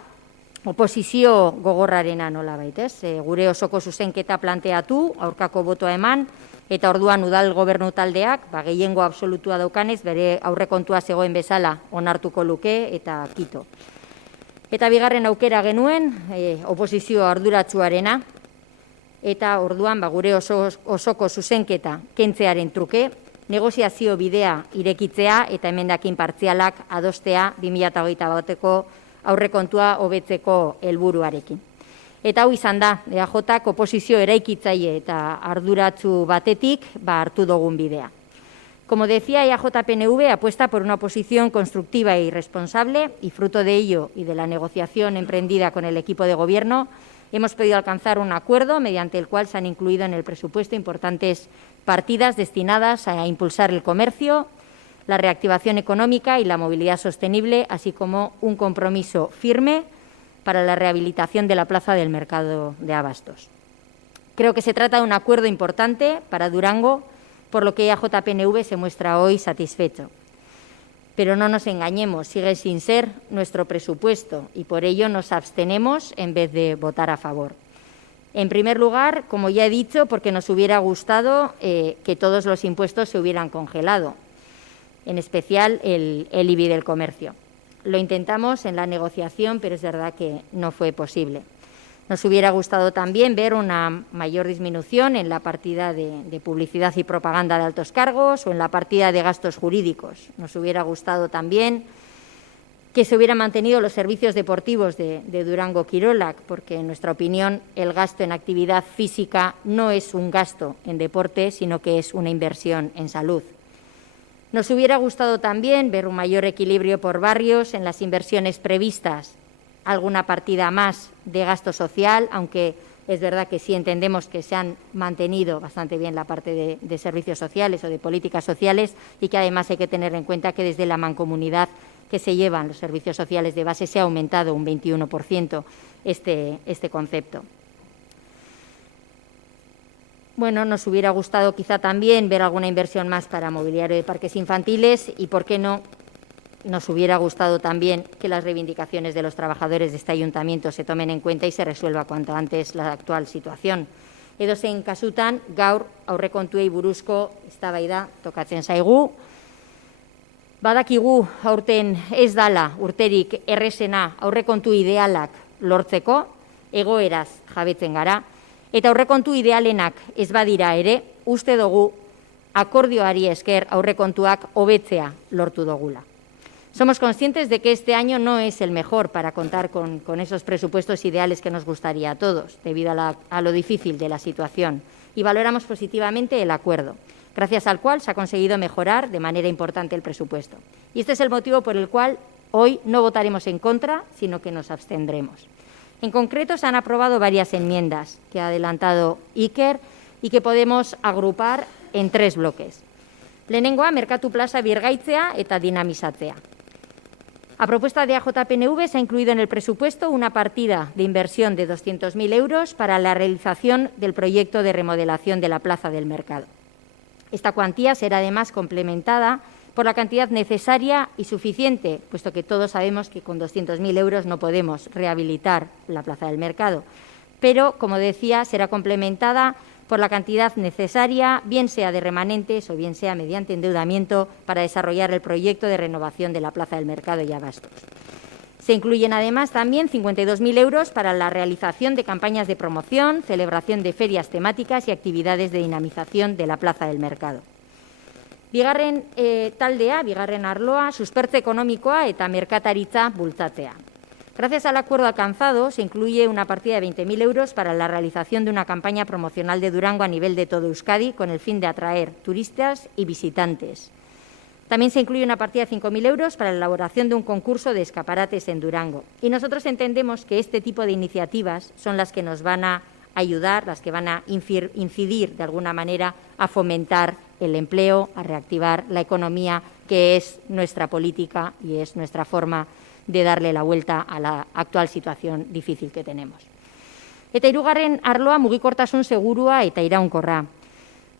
oposizio gogorrarena nolabait, ez? Gure osoko zuzenketa planteatu, aurkako botoa eman, eta orduan udal gobernu taldeak, gehiengo absolutua daukanez, bere aurrekontua zegoen bezala onartuko luke eta kito. Eta bigarren aukera genuen, oposizio arduratsuarena, eta orduan gure osoko zuzenketa kentzearen truke, negoziazio bidea irekitzea eta emendakin partzialak adostea 2021ko aurrekontua hobetzeko helburuarekin. Eta hau izan da, EAJak oposizio eraikitzaile eta arduratsu batetik hartu dugun bidea. Como decía, EAJ-PNV apuesta por una oposición constructiva y responsable y fruto de ello y de la negociación emprendida con el equipo de gobierno, hemos podido alcanzar un acuerdo mediante el cual se han incluido en el presupuesto importantes partidas destinadas a impulsar el comercio, la reactivación económica y la movilidad sostenible, así como un compromiso firme para la rehabilitación de la plaza del mercado de abastos. Creo que se trata de un acuerdo importante para Durango, por lo que EAJ-PNV se muestra hoy satisfecho. Pero no nos engañemos, sigue sin ser nuestro presupuesto y por ello nos abstenemos en vez de votar a favor. En primer lugar, como ya he dicho, porque nos hubiera gustado que todos los impuestos se hubieran congelado, en especial el IBI del comercio. Lo intentamos en la negociación, pero es verdad que no fue posible. Nos hubiera gustado también ver una mayor disminución en la partida de publicidad y propaganda de altos cargos o en la partida de gastos jurídicos. Nos hubiera gustado también que se hubieran mantenido los servicios deportivos de Durango Kirolak, porque en nuestra opinión el gasto en actividad física no es un gasto en deporte, sino que es una inversión en salud. Nos hubiera gustado también ver un mayor equilibrio por barrios en las inversiones previstas, alguna partida más de gasto social, aunque es verdad que sí entendemos que se han mantenido bastante bien la parte de servicios sociales o de políticas sociales y que además hay que tener en cuenta que desde la mancomunidad que se llevan los servicios sociales de base se ha aumentado un 21% este concepto. Bueno, nos hubiera gustado quizá también ver alguna inversión más para mobiliario de parques infantiles y, ¿por qué no?, nos hubiera gustado también que las reivindicaciones de los trabajadores de este ayuntamiento se tomen en cuenta y se resuelva cuanto antes la actual situación. Edozein kasutan, gaur aurrekontuei buruzko eztabaida tokatzen zaigu. Badakigu aurten ez dala urterik errezena aurrekontu idealak lortzeko, egoeraz jabetzen gara, eta aurrekontu idealenak ez badira ere, uste dugu akordioari esker aurrekontuak hobetzea lortu dugula. Somos conscientes de que este año no es el mejor para contar con esos presupuestos ideales que nos gustaría a todos, debido a lo difícil de la situación, y valoramos positivamente el acuerdo, gracias al cual se ha conseguido mejorar de manera importante el presupuesto. Y este es el motivo por el cual hoy no votaremos en contra, sino que nos abstendremos. En concreto, se han aprobado varias enmiendas que ha adelantado Iker y que podemos agrupar en 3 bloques. Lehenengoa, merkatu plaza birgaitzea eta dinamizatzea. A propuesta de EAJ-PNV se ha incluido en el presupuesto una partida de inversión de 200.000 euros para la realización del proyecto de remodelación de la plaza del mercado. Esta cuantía será además complementada por la cantidad necesaria y suficiente, puesto que todos sabemos que con 200.000 euros no podemos rehabilitar la plaza del mercado. Pero, como decía, será complementada por la cantidad necesaria, bien sea de remanentes o bien sea mediante endeudamiento, para desarrollar el proyecto de renovación de la plaza del mercado y abastos. Se incluyen además también 52.000 euros para la realización de campañas de promoción, celebración de ferias temáticas y actividades de dinamización de la plaza del mercado. Bigarren taldea, bigarren arloa, suspertze ekonomikoa eta merkataritza bultzatzea. Gracias al acuerdo alcanzado, se incluye una partida de 20.000 euros para la realización de una campaña promocional de Durango a nivel de todo Euskadi, con el fin de atraer turistas y visitantes. También se incluye una partida de 5.000 euros para la elaboración de un concurso de escaparates en Durango. Y nosotros entendemos que este tipo de iniciativas son las que nos van a ayudar, las que van a incidir de alguna manera a fomentar el empleo, a reactivar la economía, que es nuestra política y es nuestra forma de darle la vuelta a la actual situación difícil que tenemos. Eta hirugarren arloa mugikortasun segurua eta iraunkorra.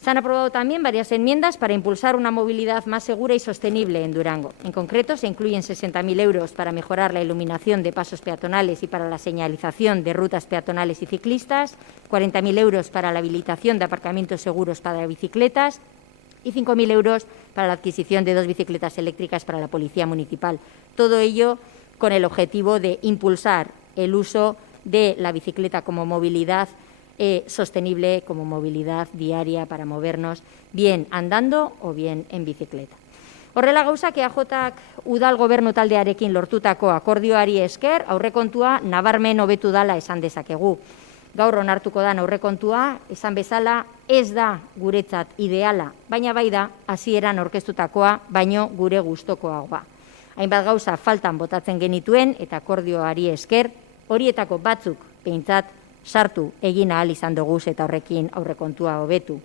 Se han aprobado también varias enmiendas para impulsar una movilidad más segura y sostenible en Durango. En concreto, se incluyen 60.000 euros para mejorar la iluminación de pasos peatonales y para la señalización de rutas peatonales y ciclistas, 40.000 euros para la habilitación de aparcamientos seguros para bicicletas y 5.000 euros para la adquisición de 2 bicicletas eléctricas para la Policía Municipal. Todo ello con el objetivo de impulsar el uso de la bicicleta como movilidad sostenible, como movilidad diaria para movernos, bien andando o bien en bicicleta. Horrela gauzak EAJak udal gobernu taldearekin lortutako akordioari esker aurrekontua nabarmen hobetu dala esan dezakegu. Gaur onartuko da aurrekontua, esan bezala, ez da guretzat ideala, baina bai da hasieran aurkeztutakoa, baino gure gustokoagoa. Hainbat gauza faltan botatzen genituen eta akordioari esker, horietako batzuk behintzat sartu egin ahal izan duguz eta horrekin aurrekontua hobetu.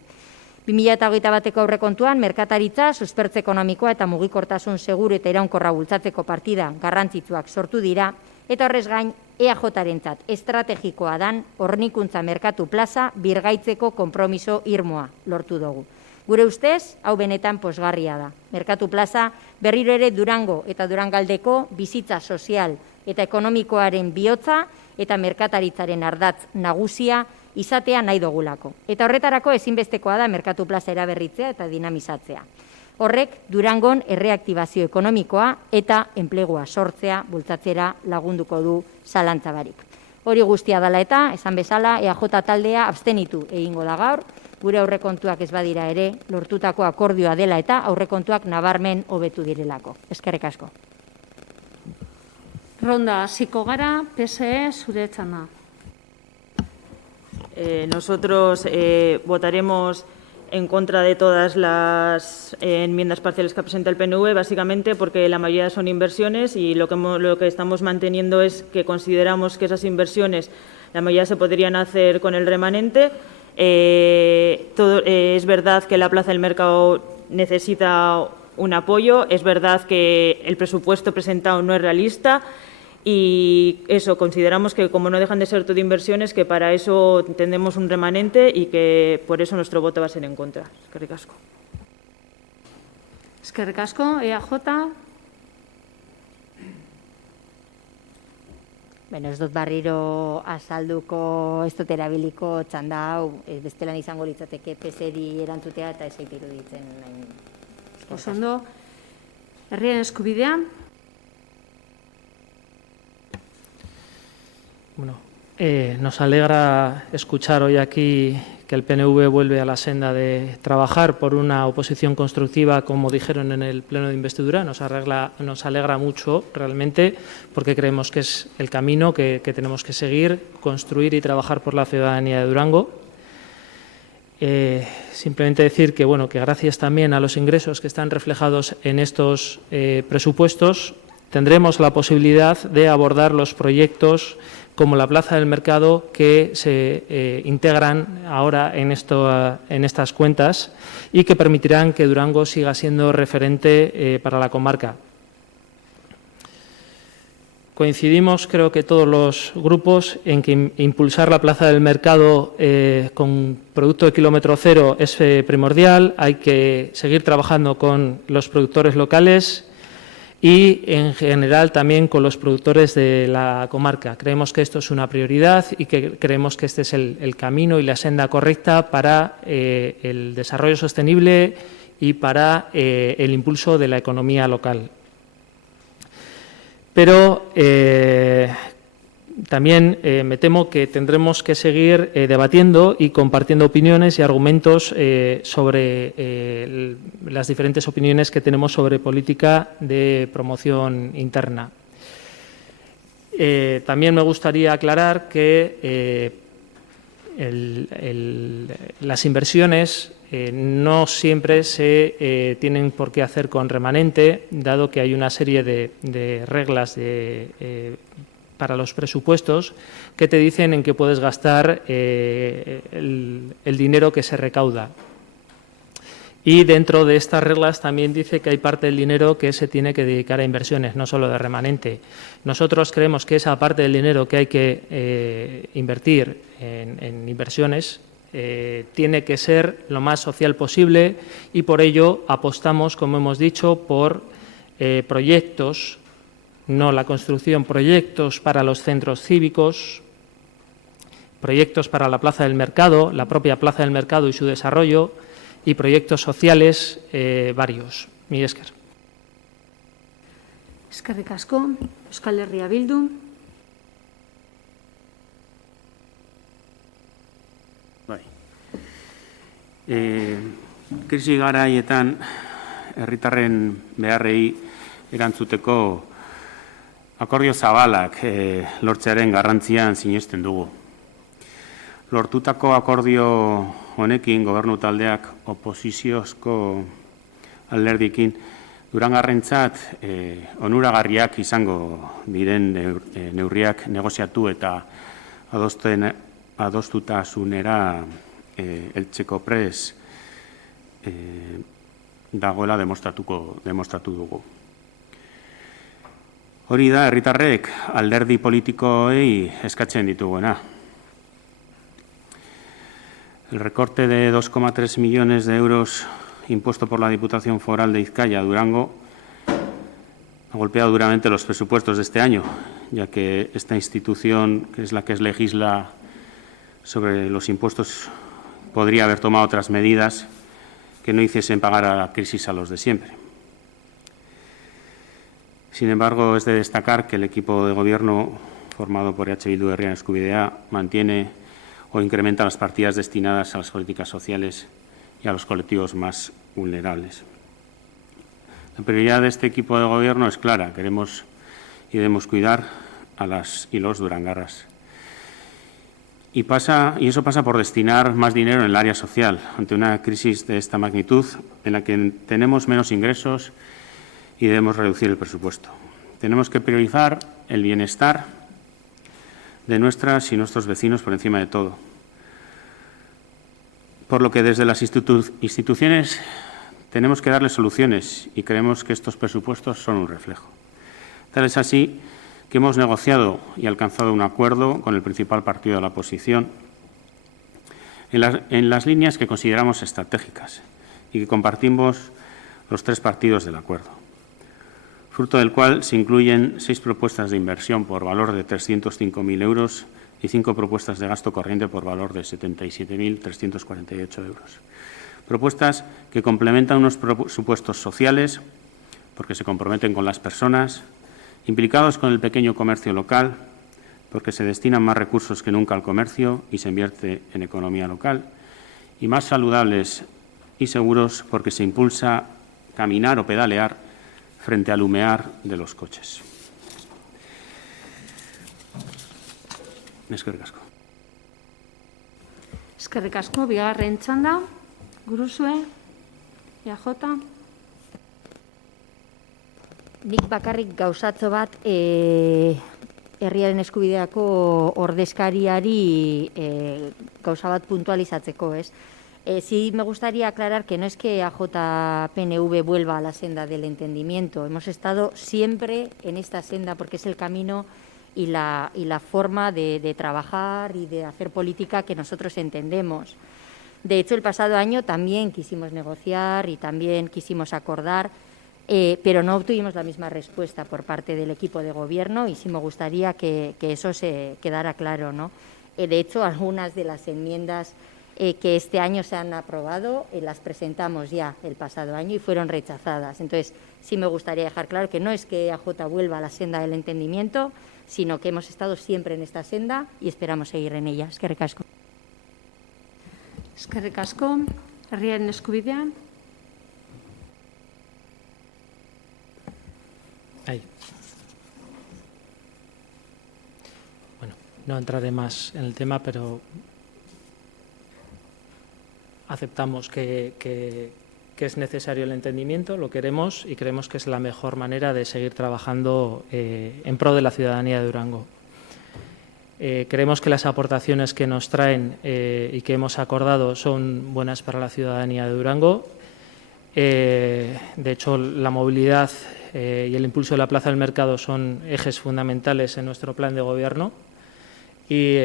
2021ko aurrekontuan merkataritza, suspertze ekonomikoa eta mugikortasun seguru eta iraunkorra bultzatzeko partida garrantzitsuak sortu dira eta horrez gain EAJarentzat estrategikoa dan hornikuntza merkatu plaza birgaitzeko konpromiso irmoa lortu dugu. Gure ustez, hau benetan pozgarria da. Merkatu plaza berriro ere Durango eta Durangaldeko bizitza sozial eta ekonomikoaren bihotza eta merkataritzaren ardatz nagusia izatea nahi dugulako. Eta horretarako ezinbestekoa da merkatu plaza eraberritzea eta dinamizatzea. Horrek Durangon erreaktibazio ekonomikoa eta enplegua sortzea bultzatzera lagunduko du zalantza barik. Hori guztia dela eta, esan bezala, EAJ taldea abstenitu egingo da gaur, gure aurrekontuak ez badira ere lortutako akordioa dela eta aurrekontuak nabarmen hobetu direlako. Eskerrik asko. Ronda hasiko gara, PSE zure txanda. Nosotros votaremos en contra de todas las enmiendas parciales que presenta el PNV, básicamente porque la mayoría son inversiones y lo que estamos manteniendo es que consideramos que esas inversiones, la mayoría se podrían hacer con el remanente. Es verdad que la Plaza del Mercado necesita un apoyo, es verdad que el presupuesto presentado no es realista y eso, consideramos que como no dejan de ser todo inversiones, que para eso tendemos un remanente y que por eso nuestro voto va a ser en contra. Eskerrik asko. Eskerrik asko, EAJ. Bueno, ez dut barriro azalduko, ez dut erabiliko txanda hau, bestelan izango litzateke PSeri erantzutea eta ez iruditzen nahi. Osondo, herriaren eskubidea. Bueno, nos alegra escuchar hoy aquí que el PNV vuelve a la senda de trabajar por una oposición constructiva, como dijeron en el pleno de investidura. Nos alegra mucho realmente porque creemos que es el camino que tenemos que seguir, construir y trabajar por la ciudadanía de Durango. Simplemente decir que, bueno, que gracias también a los ingresos que están reflejados en estos presupuestos, tendremos la posibilidad de abordar los proyectos como la Plaza del Mercado que se integran ahora en estas cuentas y que permitirán que Durango siga siendo referente para la comarca. Coincidimos, creo que todos los grupos, en que impulsar la Plaza del Mercado con producto de kilómetro cero es primordial. Hay que seguir trabajando con los productores locales y, en general, también con los productores de la comarca. Creemos que esto es una prioridad y que creemos que este es el camino y la senda correcta para el desarrollo sostenible y para el impulso de la economía local. Pero también me temo que tendremos que seguir debatiendo y compartiendo opiniones y argumentos sobre las diferentes opiniones que tenemos sobre política de promoción interna. También me gustaría aclarar que las inversiones no siempre se tienen por qué hacer con remanente, dado que hay una serie de reglas para los presupuestos que te dicen en qué puedes gastar el dinero que se recauda. Y dentro de estas reglas también dice que hay parte del dinero que se tiene que dedicar a inversiones, no solo de remanente. Nosotros creemos que esa parte del dinero que hay que invertir en inversiones tiene que ser lo más social posible y por ello apostamos, como hemos dicho, por proyectos, no la construcción, proyectos para los centros cívicos, proyectos para la Plaza del Mercado, la propia Plaza del Mercado y su desarrollo, y proyectos sociales varios. Mila esker. Eskerrik asko, Euskal Herria Bildu. Bai. Krisi garaietan herritarren beharrei erantzuteko akordio zabalak lortzearen garrantzian sinesten dugu. Lortutako akordio honekin gobernu taldeak oposiziozko alderdikin Durangarrentzat onuragarriak izango diren neurriak negoziatu eta adostutasunera heltzeko prest dagoela demostratu dugu. Hori da herritarrek alderdi politikoei eskatzen dituguena. El recorte de 2,3 millones de euros impuesto por la Diputación Foral de Vizcaya a Durango ha golpeado duramente los presupuestos de este año, ya que esta institución, que es la que legisla sobre los impuestos, podría haber tomado otras medidas que no hiciesen pagar a la crisis a los de siempre. Sin embargo, es de destacar que el equipo de Gobierno formado por EH Bildu Herrian Eskubidea mantiene o incrementa las partidas destinadas a las políticas sociales y a los colectivos más vulnerables. La prioridad de este equipo de Gobierno es clara. Queremos y debemos cuidar a las y los durangarras. Y eso pasa por destinar más dinero en el área social, ante una crisis de esta magnitud en la que tenemos menos ingresos y debemos reducir el presupuesto. Tenemos que priorizar el bienestar de nuestras y nuestros vecinos por encima de todo. Por lo que desde las instituciones tenemos que darles soluciones y creemos que estos presupuestos son un reflejo. Tal es así que hemos negociado y alcanzado un acuerdo con el principal partido de la oposición en las líneas que consideramos estratégicas y que compartimos los tres partidos del acuerdo, fruto del cual se incluyen 6 propuestas de inversión por valor de 305.000 euros y 5 propuestas de gasto corriente por valor de 77.348 euros. Propuestas que complementan unos presupuestos sociales porque se comprometen con las personas, implicados con el pequeño comercio local, porque se destinan más recursos que nunca al comercio y se invierte en economía local, y más saludables y seguros porque se impulsa caminar o pedalear frente al humear de los coches. Eskerrik asko. Eskerrik asko, bigarren txanda, Guruzue, EAJ. Nik bakarrik gauzatxo bat herriaren eskubideako ordezkariari gauza bat puntualizatzeko, ez? Sí me gustaría aclarar que no es que AJ-PNV vuelva a la senda del entendimiento. Hemos estado siempre en esta senda porque es el camino y la forma de trabajar y de hacer política que nosotros entendemos. De hecho, el pasado año también quisimos negociar y también quisimos acordar, pero no obtuvimos la misma respuesta por parte del equipo de Gobierno y sí me gustaría que eso se quedara claro, ¿no? De hecho, algunas de las enmiendas que este año se han aprobado, las presentamos ya el pasado año y fueron rechazadas. Entonces, sí me gustaría dejar claro que no es que AJ vuelva a la senda del entendimiento, sino que hemos estado siempre en esta senda y esperamos seguir en ella. Eskerrik asko. Eskerrik asko, herriaren eskubidea. Ahí. Bueno, no entraré más en el tema, pero aceptamos que es necesario el entendimiento, lo queremos y creemos que es la mejor manera de seguir trabajando en pro de la ciudadanía de Durango. Creemos que las aportaciones que nos traen y que hemos acordado son buenas para la ciudadanía de Durango. De hecho, la movilidad y el impulso de la plaza del mercado son ejes fundamentales en nuestro plan de gobierno y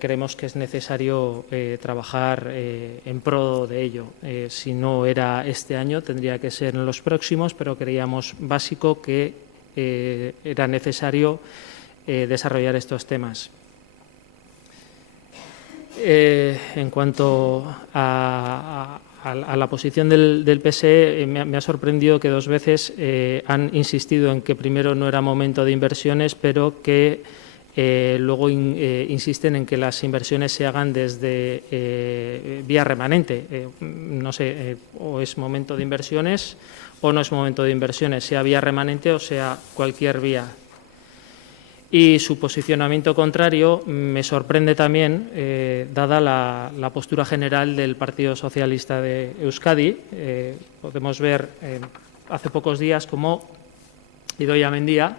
creemos que es necesario trabajar en pro de ello. Si no era este año, tendría que ser en los próximos, pero creíamos básico que era necesario desarrollar estos temas. En cuanto a la posición del PSE, me ha sorprendido que 2 veces han insistido en que primero no era momento de inversiones, pero que luego insisten en que las inversiones se hagan desde vía remanente. No sé, o es momento de inversiones o no es momento de inversiones, sea vía remanente o sea cualquier vía. Y su posicionamiento contrario me sorprende también, dada la postura general del Partido Socialista de Euskadi. Podemos ver hace pocos días cómo Idoia Mendia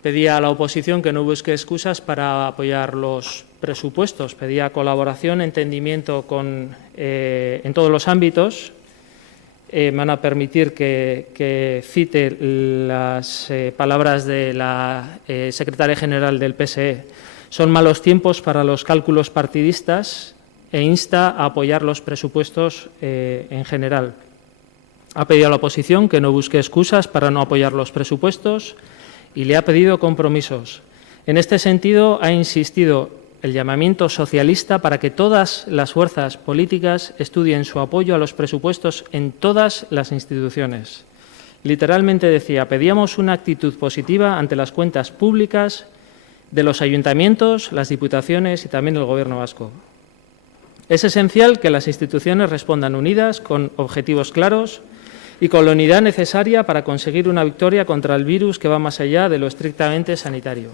pedía a la oposición que no busque excusas para apoyar los presupuestos, pedía colaboración, entendimiento en todos los ámbitos. Me van a permitir que cite las palabras de la secretaria general del PSE. Son malos tiempos para los cálculos partidistas e insta a apoyar los presupuestos en general. Ha pedido a la oposición que no busque excusas para no apoyar los presupuestos y le ha pedido compromisos. En este sentido, ha insistido el llamamiento socialista para que todas las fuerzas políticas estudien su apoyo a los presupuestos en todas las instituciones. Literalmente decía, pedíamos una actitud positiva ante las cuentas públicas de los ayuntamientos, las diputaciones y también el Gobierno vasco. Es esencial que las instituciones respondan unidas, con objetivos claros y con la unidad necesaria para conseguir una victoria contra el virus que va más allá de lo estrictamente sanitario.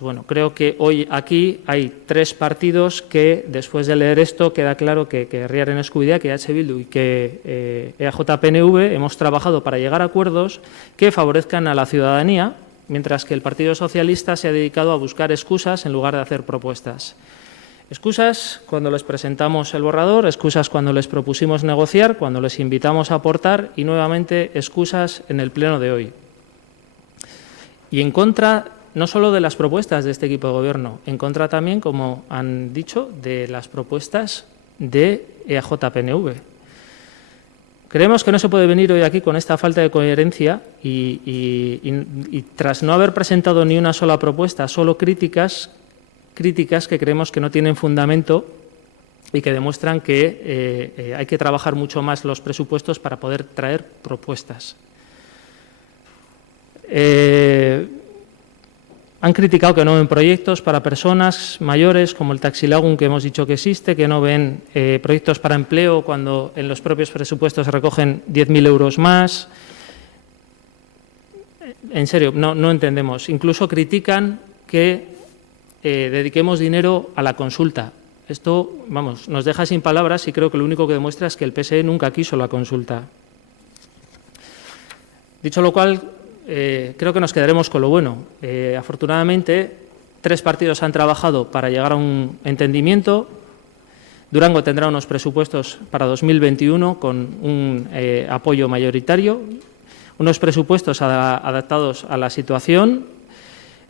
Bueno, creo que hoy aquí hay 3 partidos que, después de leer esto, queda claro que Herriaren Eskubidea, que EH Bildu y que EAJ-PNV hemos trabajado para llegar a acuerdos que favorezcan a la ciudadanía, mientras que el Partido Socialista se ha dedicado a buscar excusas en lugar de hacer propuestas. Excusas cuando les presentamos el borrador, excusas cuando les propusimos negociar, cuando les invitamos a aportar y, nuevamente, excusas en el pleno de hoy. Y en contra no solo de las propuestas de este equipo de gobierno, en contra también, como han dicho, de las propuestas de EAJ-PNV. Creemos que no se puede venir hoy aquí con esta falta de coherencia y tras no haber presentado ni una sola propuesta, solo críticas que creemos que no tienen fundamento y que demuestran que hay que trabajar mucho más los presupuestos para poder traer propuestas. Han criticado que no ven proyectos para personas mayores, como el Taxilagun, que hemos dicho que existe, que no ven proyectos para empleo cuando en los propios presupuestos se recogen 10.000 euros más. En serio, no entendemos. Incluso critican que dediquemos dinero a la consulta. Esto, vamos, nos deja sin palabras y creo que lo único que demuestra es que el PSE nunca quiso la consulta. Dicho lo cual, creo que nos quedaremos con lo bueno. Afortunadamente, 3 partidos han trabajado para llegar a un entendimiento. Durango tendrá unos presupuestos para 2021 con un apoyo mayoritario, unos presupuestos adaptados a la situación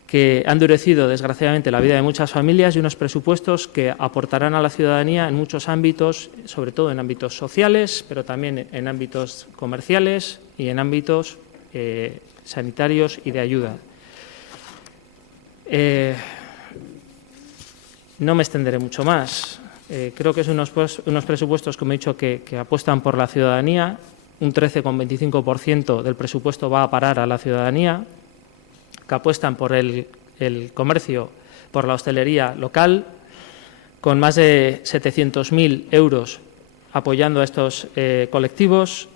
que han endurecido, desgraciadamente, la vida de muchas familias y unos presupuestos que aportarán a la ciudadanía en muchos ámbitos, sobre todo en ámbitos sociales, pero también en ámbitos comerciales y en ámbitos sanitarios y de ayuda. No me extenderé mucho más. Creo que son unos presupuestos, como he dicho, que apuestan por la ciudadanía. Un 13,25% del presupuesto va a parar a la ciudadanía, que apuestan por el comercio, por la hostelería local, con más de 700.000 euros apoyando a estos colectivos,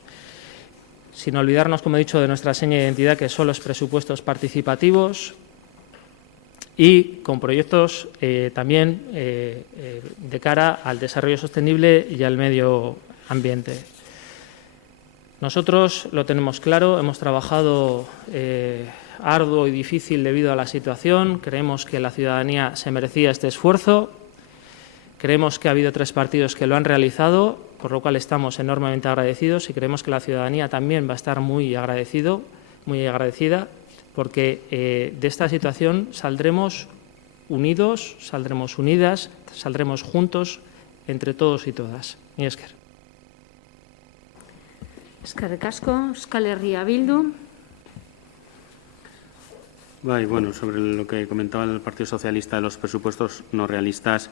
sin olvidarnos, como he dicho, de nuestra seña de identidad, que son los presupuestos participativos, y con proyectos también de cara al desarrollo sostenible y al medio ambiente. Nosotros lo tenemos claro, hemos trabajado arduo y difícil debido a la situación. Creemos que la ciudadanía se merecía este esfuerzo. Creemos que ha habido 3 partidos que lo han realizado, por lo cual estamos enormemente agradecidos y creemos que la ciudadanía también va a estar muy agradecida, porque de esta situación saldremos unidos, saldremos unidas, saldremos juntos entre todos y todas. Mila esker. Eskerrik asko, Euskal Herria Bildu. Bueno, sobre lo que comentaba el Partido Socialista de los presupuestos no realistas,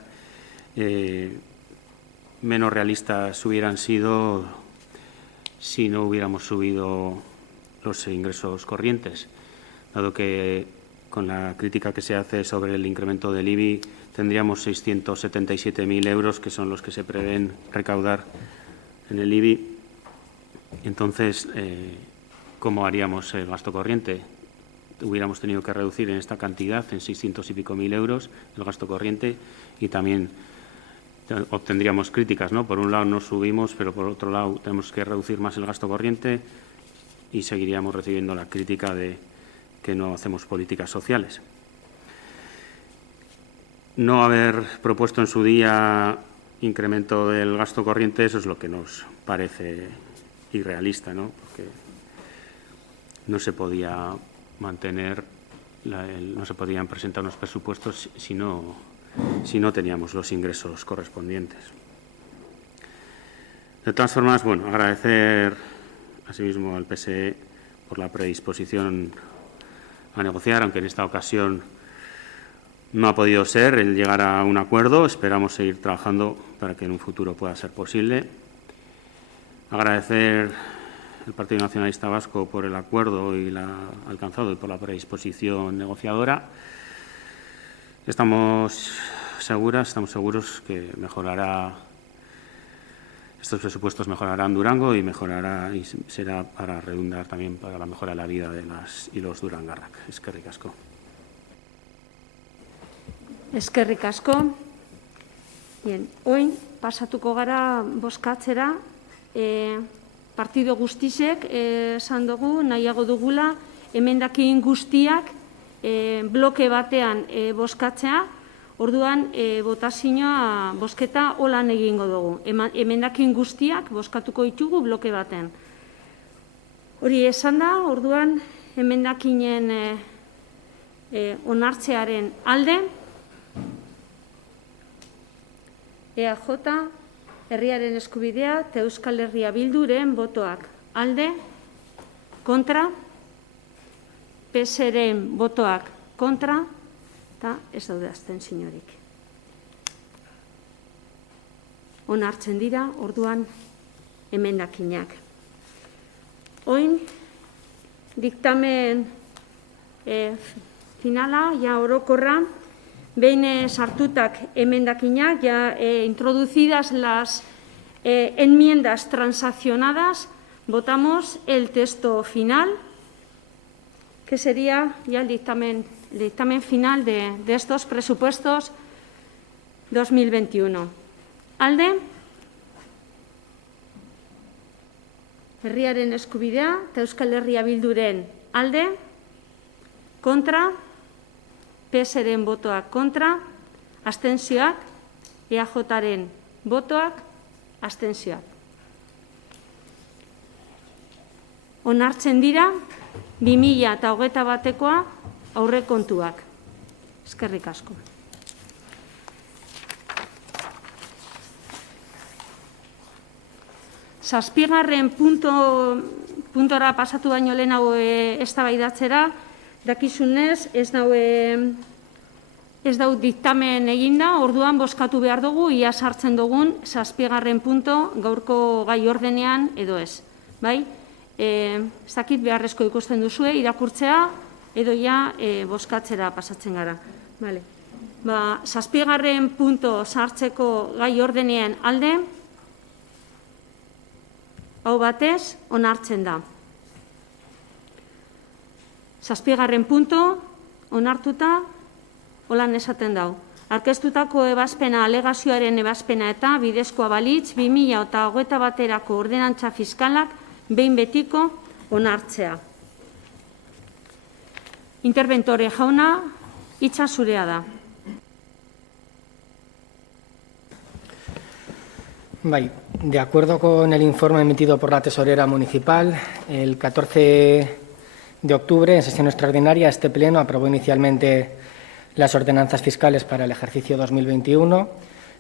menos realistas hubieran sido si no hubiéramos subido los ingresos corrientes, dado que con la crítica que se hace sobre el incremento del IBI tendríamos 677.000 euros, que son los que se prevén recaudar en el IBI. Entonces, ¿cómo haríamos el gasto corriente? Hubiéramos tenido que reducir en esta cantidad, en 600 y pico mil euros, el gasto corriente, y también obtendríamos críticas, ¿no? Por un lado no subimos, pero por otro lado tenemos que reducir más el gasto corriente y seguiríamos recibiendo la crítica de que no hacemos políticas sociales. No haber propuesto en su día incremento del gasto corriente, eso es lo que nos parece irrealista, ¿no? Porque no se podía mantener, no se podían presentar unos presupuestos si no teníamos los ingresos correspondientes. De todas formas, bueno, agradecer asimismo al PSE por la predisposición a negociar, aunque en esta ocasión no ha podido ser el llegar a un acuerdo. Esperamos seguir trabajando para que en un futuro pueda ser posible. Agradecer al Partido Nacionalista Vasco por el acuerdo alcanzado y por la predisposición negociadora. Estamos seguros que estos presupuestos mejorarán Durango y será para redundar también para la mejora de la vida de las y los durangarrak. Eskerrik asko. Eskerrik asko. Bien, orain pasatuko gara bozkatzera. Partido guztiek esan dugu nahiago dugula emendakin guztiak bloke batean bozkatzea. Orduan, botazioa bozketa holan egingo dugu. Emendakin guztiak bozkatuko ditugu bloke baten. Hori esan da, orduan, emendakinen onartzearen alde, EAJ, Herriaren Eskubidea eta Euskal Herria Bilduren botoak alde, kontra, PSren botoak kontra, eta ez daude abstentziorik. Onartzen dira, orduan, emendakinak. Orain, diktamen finala, ja orokorra, behin sartutak emendakinak, ya introducidas las enmiendas transaccionadas, votamos el texto final, que sería ya el dictamen final de estos presupuestos 2021. Alde, Herriaren Eskubidea eta Euskal Herria Bilduren alde, kontra, PSren botoak kontra, abstentzioak, EAJren botoak, abstentzioak. Onartzen dira 2021koa aurrekontuak. Eskerrik asko. Zazpigarren puntora pasatu baino lehenago eztabaidatzera, dakizunez, ez dau diktamen eginda, orduan bozkatu behar dugu, ia sartzen dugun zazpigarren punto gaurko gai ordenean edo ez. Bai? Ez dakit beharrezko ikusten duzue, irakurtzea edo ja bozkatzera pasatzen gara. Zazpigarren punto sartzeko gai ordenean alde, hau batez, onartzen da. Zazpigarren punto, onartuta, holan esaten dau. Aurkeztutako ebazpena alegazioaren ebazpena eta bidezkoa balitz 2021 ordenantza fiskalak behin betiko onartzea. Interventore jauna, hitza zurea da. De acuerdo con el informe emitido por la Tesorera Municipal, el 14 de octubre, en sesión extraordinaria, este Pleno aprobó inicialmente las ordenanzas fiscales para el ejercicio 2021.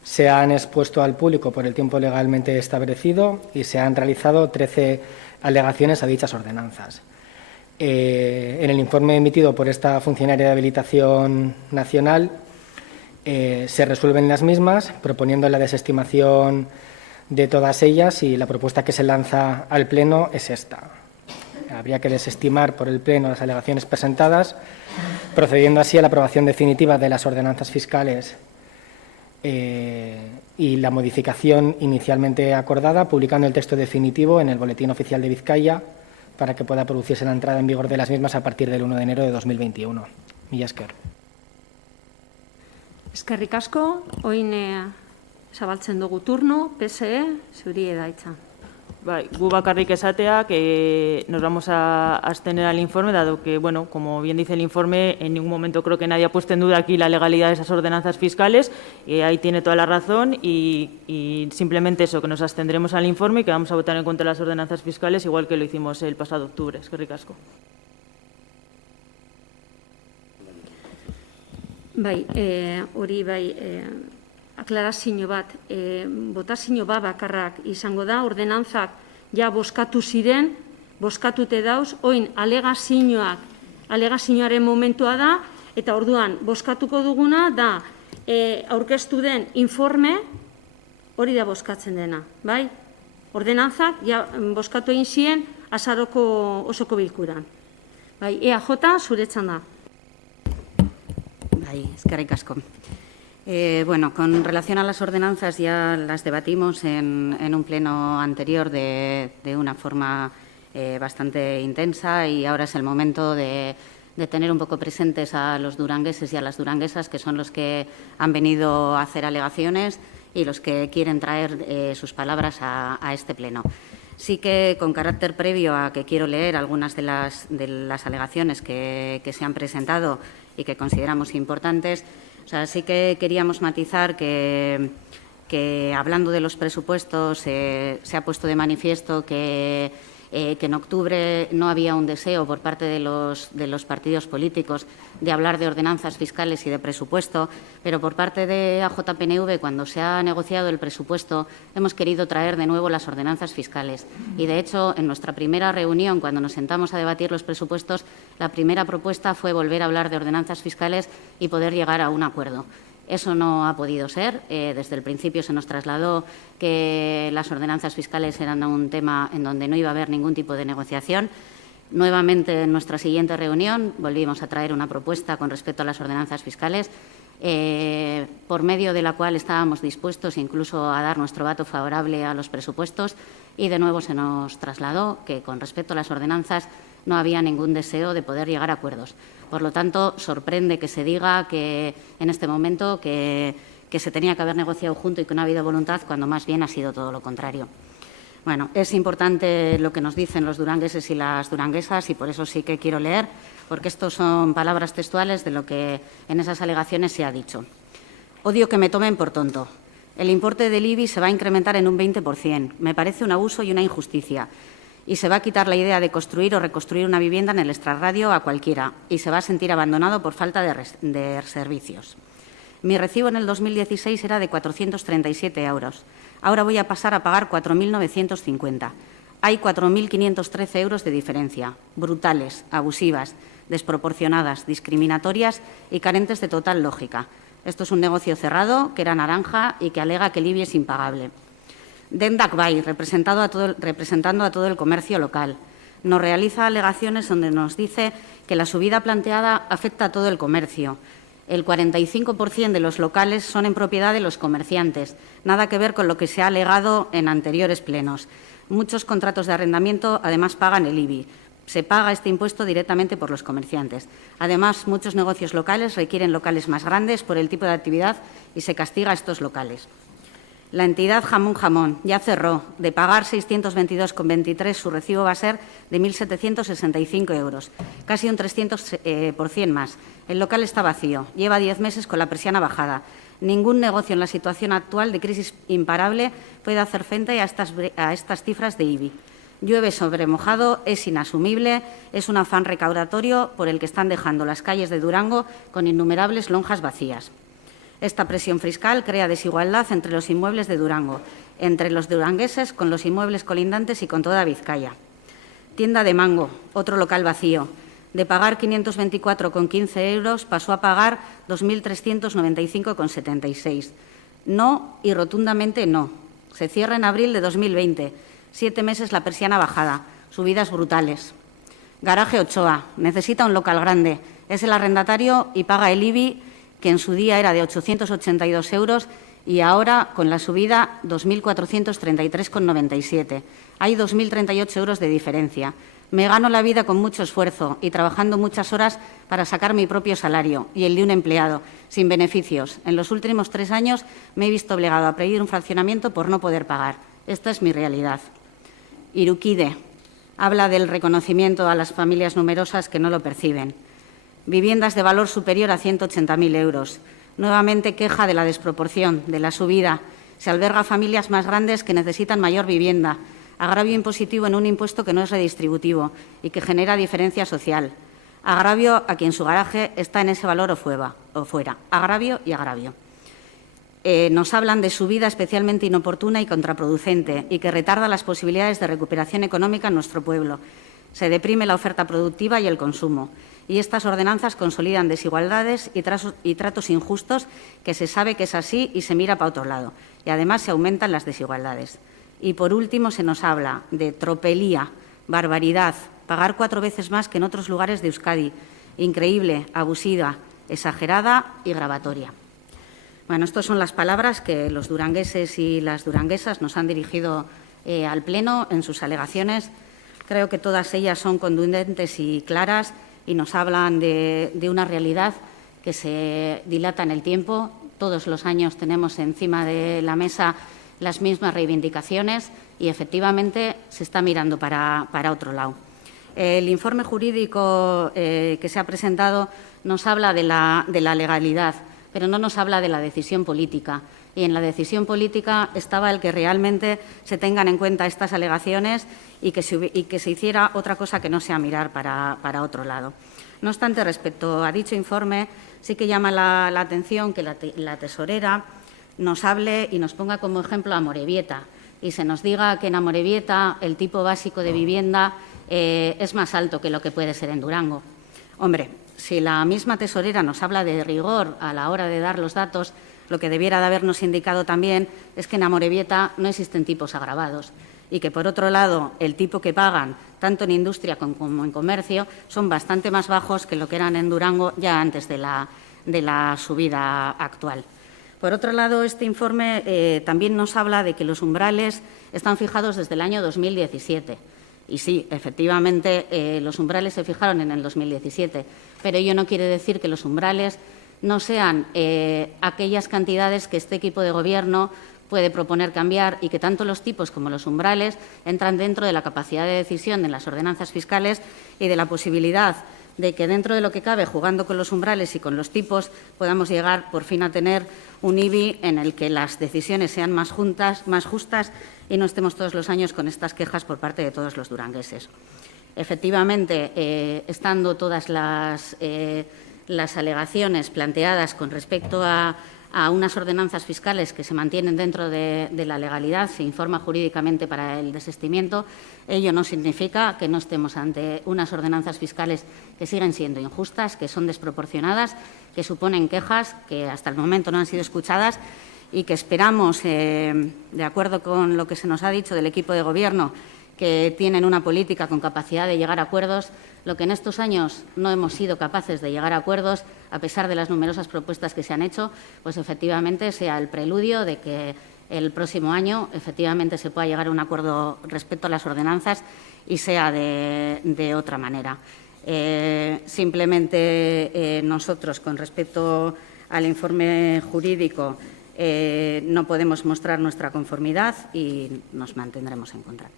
Se han expuesto al público por el tiempo legalmente establecido y se han realizado 13 alegaciones a dichas ordenanzas. En el informe emitido por esta funcionaria de habilitación nacional se resuelven las mismas, proponiendo la desestimación de todas ellas, y la propuesta que se lanza al Pleno es esta. Habría que desestimar por el Pleno las alegaciones presentadas, procediendo así a la aprobación definitiva de las ordenanzas fiscales y la modificación inicialmente acordada, publicando el texto definitivo en el Boletín Oficial de Vizcaya para que pueda producirse la entrada en vigor de las mismas a partir del 1 de enero de 2021. Mila esker. Eskerrik asko, oin zabaltzen dugu turno, PSE, zuri da hitza. Gu bakarrik esatea que nos vamos a abstener al informe, dado que, bueno, como bien dice el informe, en ningún momento creo que nadie ha puesto en duda aquí la legalidad de esas ordenanzas fiscales, y ahí tiene toda la razón, y simplemente eso, que nos abstendremos al informe y que vamos a votar en contra de las ordenanzas fiscales, igual que lo hicimos el pasado octubre. Eskerrik asko. Aklarazio bat, botazio bat bakarrak izango da, ordenantzak ja bozkatu ziren, bozkatute dauz, oin alegazioaren momentua da, eta orduan bozkatuko duguna da aurkeztu den informe hori da bozkatzen dena, bai? Ordenantzak ja bozkatu egin ziren azaroko osoko bilkuran. Bai, EAJ zuretzan da. Bai, eskerrik asko. Bueno, con relación a las ordenanzas ya las debatimos en un pleno anterior de una forma bastante intensa, y ahora es el momento de tener un poco presentes a los durangueses y a las duranguesas, que son los que han venido a hacer alegaciones y los que quieren traer sus palabras a este pleno. Sí que, con carácter previo a que quiero leer algunas de las alegaciones que se han presentado y que consideramos importantes, o sea, sí que queríamos matizar que hablando de los presupuestos se ha puesto de manifiesto que en octubre no había un deseo por parte de los partidos políticos de hablar de ordenanzas fiscales y de presupuesto, pero por parte de AJPNV, cuando se ha negociado el presupuesto, hemos querido traer de nuevo las ordenanzas fiscales. Y, de hecho, en nuestra primera reunión, cuando nos sentamos a debatir los presupuestos, la primera propuesta fue volver a hablar de ordenanzas fiscales y poder llegar a un acuerdo. Eso no ha podido ser. Desde el principio se nos trasladó que las ordenanzas fiscales eran un tema en donde no iba a haber ningún tipo de negociación. Nuevamente, en nuestra siguiente reunión, volvimos a traer una propuesta con respecto a las ordenanzas fiscales, por medio de la cual estábamos dispuestos incluso a dar nuestro voto favorable a los presupuestos, y de nuevo se nos trasladó que, con respecto a las ordenanzas, no había ningún deseo de poder llegar a acuerdos. Por lo tanto, sorprende que se diga que en este momento que se tenía que haber negociado junto y que no ha habido voluntad, cuando más bien ha sido todo lo contrario. Bueno, es importante lo que nos dicen los durangueses y las duranguesas, y por eso sí que quiero leer, porque estos son palabras textuales de lo que en esas alegaciones se ha dicho. Odio que me tomen por tonto. El importe del IBI se va a incrementar en un 20%. Me parece un abuso y una injusticia. Y se va a quitar la idea de construir o reconstruir una vivienda en el extrarradio a cualquiera, y se va a sentir abandonado por falta de servicios. Mi recibo en el 2016 era de 437 euros. Ahora voy a pasar a pagar 4.950. Hay 4.513 euros de diferencia, brutales, abusivas, desproporcionadas, discriminatorias y carentes de total lógica. Esto es un negocio cerrado, que era naranja y que alega que el IBI es impagable. Dendak Bay, representando a todo el comercio local, nos realiza alegaciones donde nos dice que la subida planteada afecta a todo el comercio. El 45% de los locales son en propiedad de los comerciantes, nada que ver con lo que se ha alegado en anteriores plenos. Muchos contratos de arrendamiento además pagan el IBI. Se paga este impuesto directamente por los comerciantes. Además, muchos negocios locales requieren locales más grandes por el tipo de actividad y se castiga a estos locales. La entidad Jamón Jamón ya cerró. De pagar 622,23, su recibo va a ser de 1.765 euros, casi un 300% más. El local está vacío, lleva 10 meses con la persiana bajada. Ningún negocio en la situación actual de crisis imparable puede hacer frente a estas cifras de IBI. Llueve sobre mojado, es inasumible, es un afán recaudatorio por el que están dejando las calles de Durango con innumerables lonjas vacías. Esta presión fiscal crea desigualdad entre los inmuebles de Durango, entre los durangueses con los inmuebles colindantes y con toda Vizcaya. Tienda de Mango, otro local vacío. De pagar 524,15 euros pasó a pagar 2.395,76. No y rotundamente no. Se cierra en abril de 2020. 7 meses la persiana bajada. Subidas brutales. Garaje Ochoa. Necesita un local grande. Es el arrendatario y paga el IBI, que en su día era de 882 euros y ahora, con la subida, 2.433,97. Hay 2.038 euros de diferencia. Me gano la vida con mucho esfuerzo y trabajando muchas horas para sacar mi propio salario y el de un empleado, sin beneficios. En los últimos 3 años me he visto obligado a pedir un fraccionamiento por no poder pagar. Esta es mi realidad. Iruquide habla del reconocimiento a las familias numerosas que no lo perciben. Viviendas de valor superior a 180.000 euros. Nuevamente queja de la desproporción, de la subida. Se alberga a familias más grandes que necesitan mayor vivienda. Agravio impositivo en un impuesto que no es redistributivo y que genera diferencia social. Agravio a quien su garaje está en ese valor o fuera. Agravio y agravio. Nos hablan de subida especialmente inoportuna y contraproducente y que retarda las posibilidades de recuperación económica en nuestro pueblo. Se deprime la oferta productiva y el consumo. Y estas ordenanzas consolidan desigualdades y tratos injustos que se sabe que es así y se mira para otro lado. Y además se aumentan las desigualdades. Y por último se nos habla de tropelía, barbaridad, pagar 4 veces más que en otros lugares de Euskadi. Increíble, abusiva, exagerada y gravatoria. Bueno, estas son las palabras que los durangueses y las duranguesas nos han dirigido al Pleno en sus alegaciones. Creo que todas ellas son contundentes y claras y nos hablan de una realidad que se dilata en el tiempo. Todos los años tenemos encima de la mesa las mismas reivindicaciones y, efectivamente, se está mirando para otro lado. El informe jurídico que se ha presentado nos habla de la legalidad, pero no nos habla de la decisión política. Y en la decisión política estaba el que realmente se tengan en cuenta estas alegaciones y que se hiciera otra cosa que no sea mirar para otro lado. No obstante, respecto a dicho informe, sí que llama la atención que la tesorera nos hable y nos ponga como ejemplo a Amorebieta y se nos diga que en Amorebieta el tipo básico de vivienda es más alto que lo que puede ser en Durango. Hombre, si la misma tesorera nos habla de rigor a la hora de dar los datos, lo que debiera de habernos indicado también es que en Amorebieta no existen tipos agravados y que, por otro lado, el tipo que pagan, tanto en industria como en comercio, son bastante más bajos que lo que eran en Durango ya antes de la subida actual. Por otro lado, este informe también nos habla de que los umbrales están fijados desde el año 2017. Y sí, efectivamente, los umbrales se fijaron en el 2017, pero ello no quiere decir que los umbrales no sean aquellas cantidades que este equipo de Gobierno puede proponer cambiar y que tanto los tipos como los umbrales entran dentro de la capacidad de decisión de las ordenanzas fiscales y de la posibilidad de que, dentro de lo que cabe, jugando con los umbrales y con los tipos, podamos llegar por fin a tener un IBI en el que las decisiones sean más justas y no estemos todos los años con estas quejas por parte de todos los durangueses. Efectivamente, estando todas las alegaciones planteadas con respecto a unas ordenanzas fiscales que se mantienen dentro de la legalidad, se informa jurídicamente para el desistimiento. Ello no significa que no estemos ante unas ordenanzas fiscales que siguen siendo injustas, que son desproporcionadas, que suponen quejas que hasta el momento no han sido escuchadas y que esperamos, de acuerdo con lo que se nos ha dicho del equipo de Gobierno, que tienen una política con capacidad de llegar a acuerdos. Lo que en estos años no hemos sido capaces de llegar a acuerdos, a pesar de las numerosas propuestas que se han hecho, pues efectivamente sea el preludio de que el próximo año efectivamente se pueda llegar a un acuerdo respecto a las ordenanzas y sea de otra manera. Simplemente nosotros, con respecto al informe jurídico, no podemos mostrar nuestra conformidad y nos mantendremos en contra.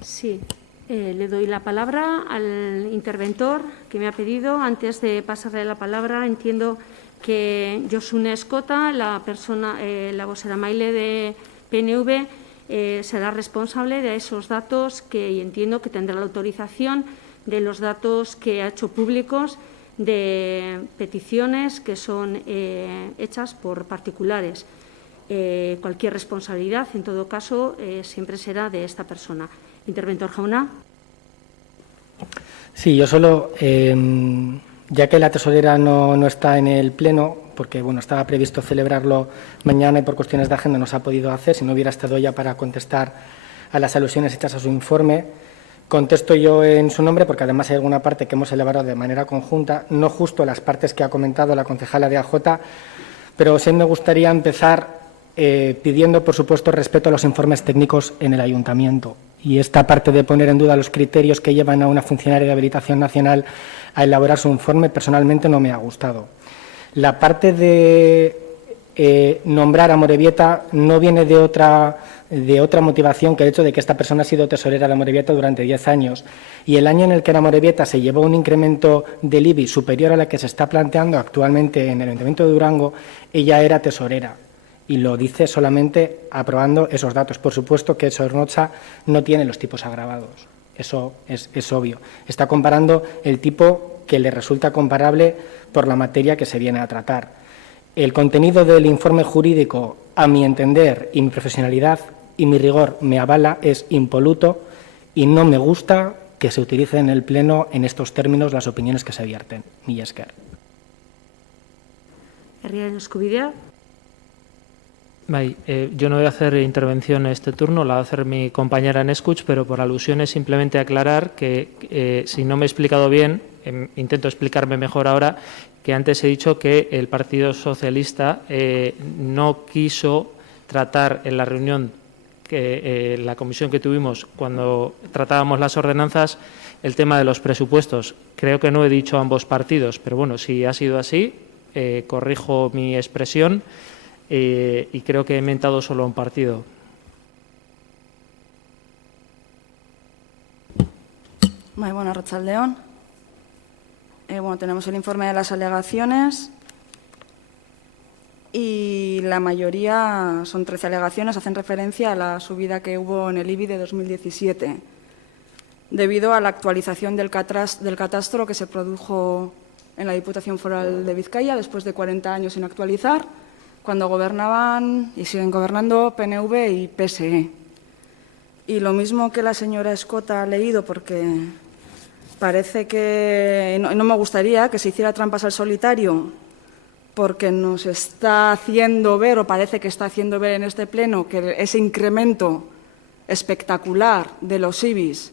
Sí, le doy la palabra al interventor que me ha pedido. Antes de pasarle la palabra, entiendo que Josune Escota, la vocera maile de PNV, será responsable de esos datos y entiendo que tendrá la autorización de los datos que ha hecho públicos de peticiones que son hechas por particulares. Cualquier responsabilidad, en todo caso, siempre será de esta persona. Interventor jauna. Sí, yo solo, ya que la tesorera no está en el pleno, porque bueno, estaba previsto celebrarlo mañana y por cuestiones de agenda no se ha podido hacer, si no hubiera estado ella para contestar a las alusiones hechas a su informe, contesto yo en su nombre, porque además hay alguna parte que hemos elaborado de manera conjunta, no justo las partes que ha comentado la concejala de AJ, pero sí me gustaría empezar pidiendo, por supuesto, respeto a los informes técnicos en el ayuntamiento. Y esta parte de poner en duda los criterios que llevan a una funcionaria de habilitación nacional a elaborar su informe, personalmente no me ha gustado. La parte de nombrar a Amorebieta no viene de otra motivación que el hecho de que esta persona ha sido tesorera de Amorebieta durante 10 años. Y el año en el que Amorebieta se llevó un incremento del IBI superior a la que se está planteando actualmente en el Ayuntamiento de Durango, ella era tesorera. Y lo dice solamente aprobando esos datos. Por supuesto que Zornotza no tiene los tipos agravados, eso es obvio. Está comparando el tipo que le resulta comparable por la materia que se viene a tratar. El contenido del informe jurídico, a mi entender, y mi profesionalidad y mi rigor me avala, es impoluto y no me gusta que se utilicen en el Pleno en estos términos las opiniones que se vierten. Mila esker. Herriaren Eskubidea. Yo no voy a hacer intervención en este turno, la va a hacer mi compañera en Escuch, pero por alusiones simplemente aclarar que, si no me he explicado bien, intento explicarme mejor ahora, que antes he dicho que el Partido Socialista no quiso tratar en la reunión, la comisión que tuvimos cuando tratábamos las ordenanzas, el tema de los presupuestos. Creo que no he dicho ambos partidos, pero bueno, si ha sido así, corrijo mi expresión. Y creo que he mentado solo a un partido. Bueno, arratsaldeon. Tenemos el informe de las alegaciones y la mayoría, son 13 alegaciones, hacen referencia a la subida que hubo en el IBI de 2017, debido a la actualización del catastro que se produjo en la Diputación Foral de Vizcaya después de 40 años sin actualizar, cuando gobernaban y siguen gobernando PNV y PSE. Y lo mismo que la señora Escota ha leído, porque parece que no me gustaría que se hiciera trampas al solitario, porque nos está haciendo ver, o parece que está haciendo ver en este pleno, que ese incremento espectacular de los IBIs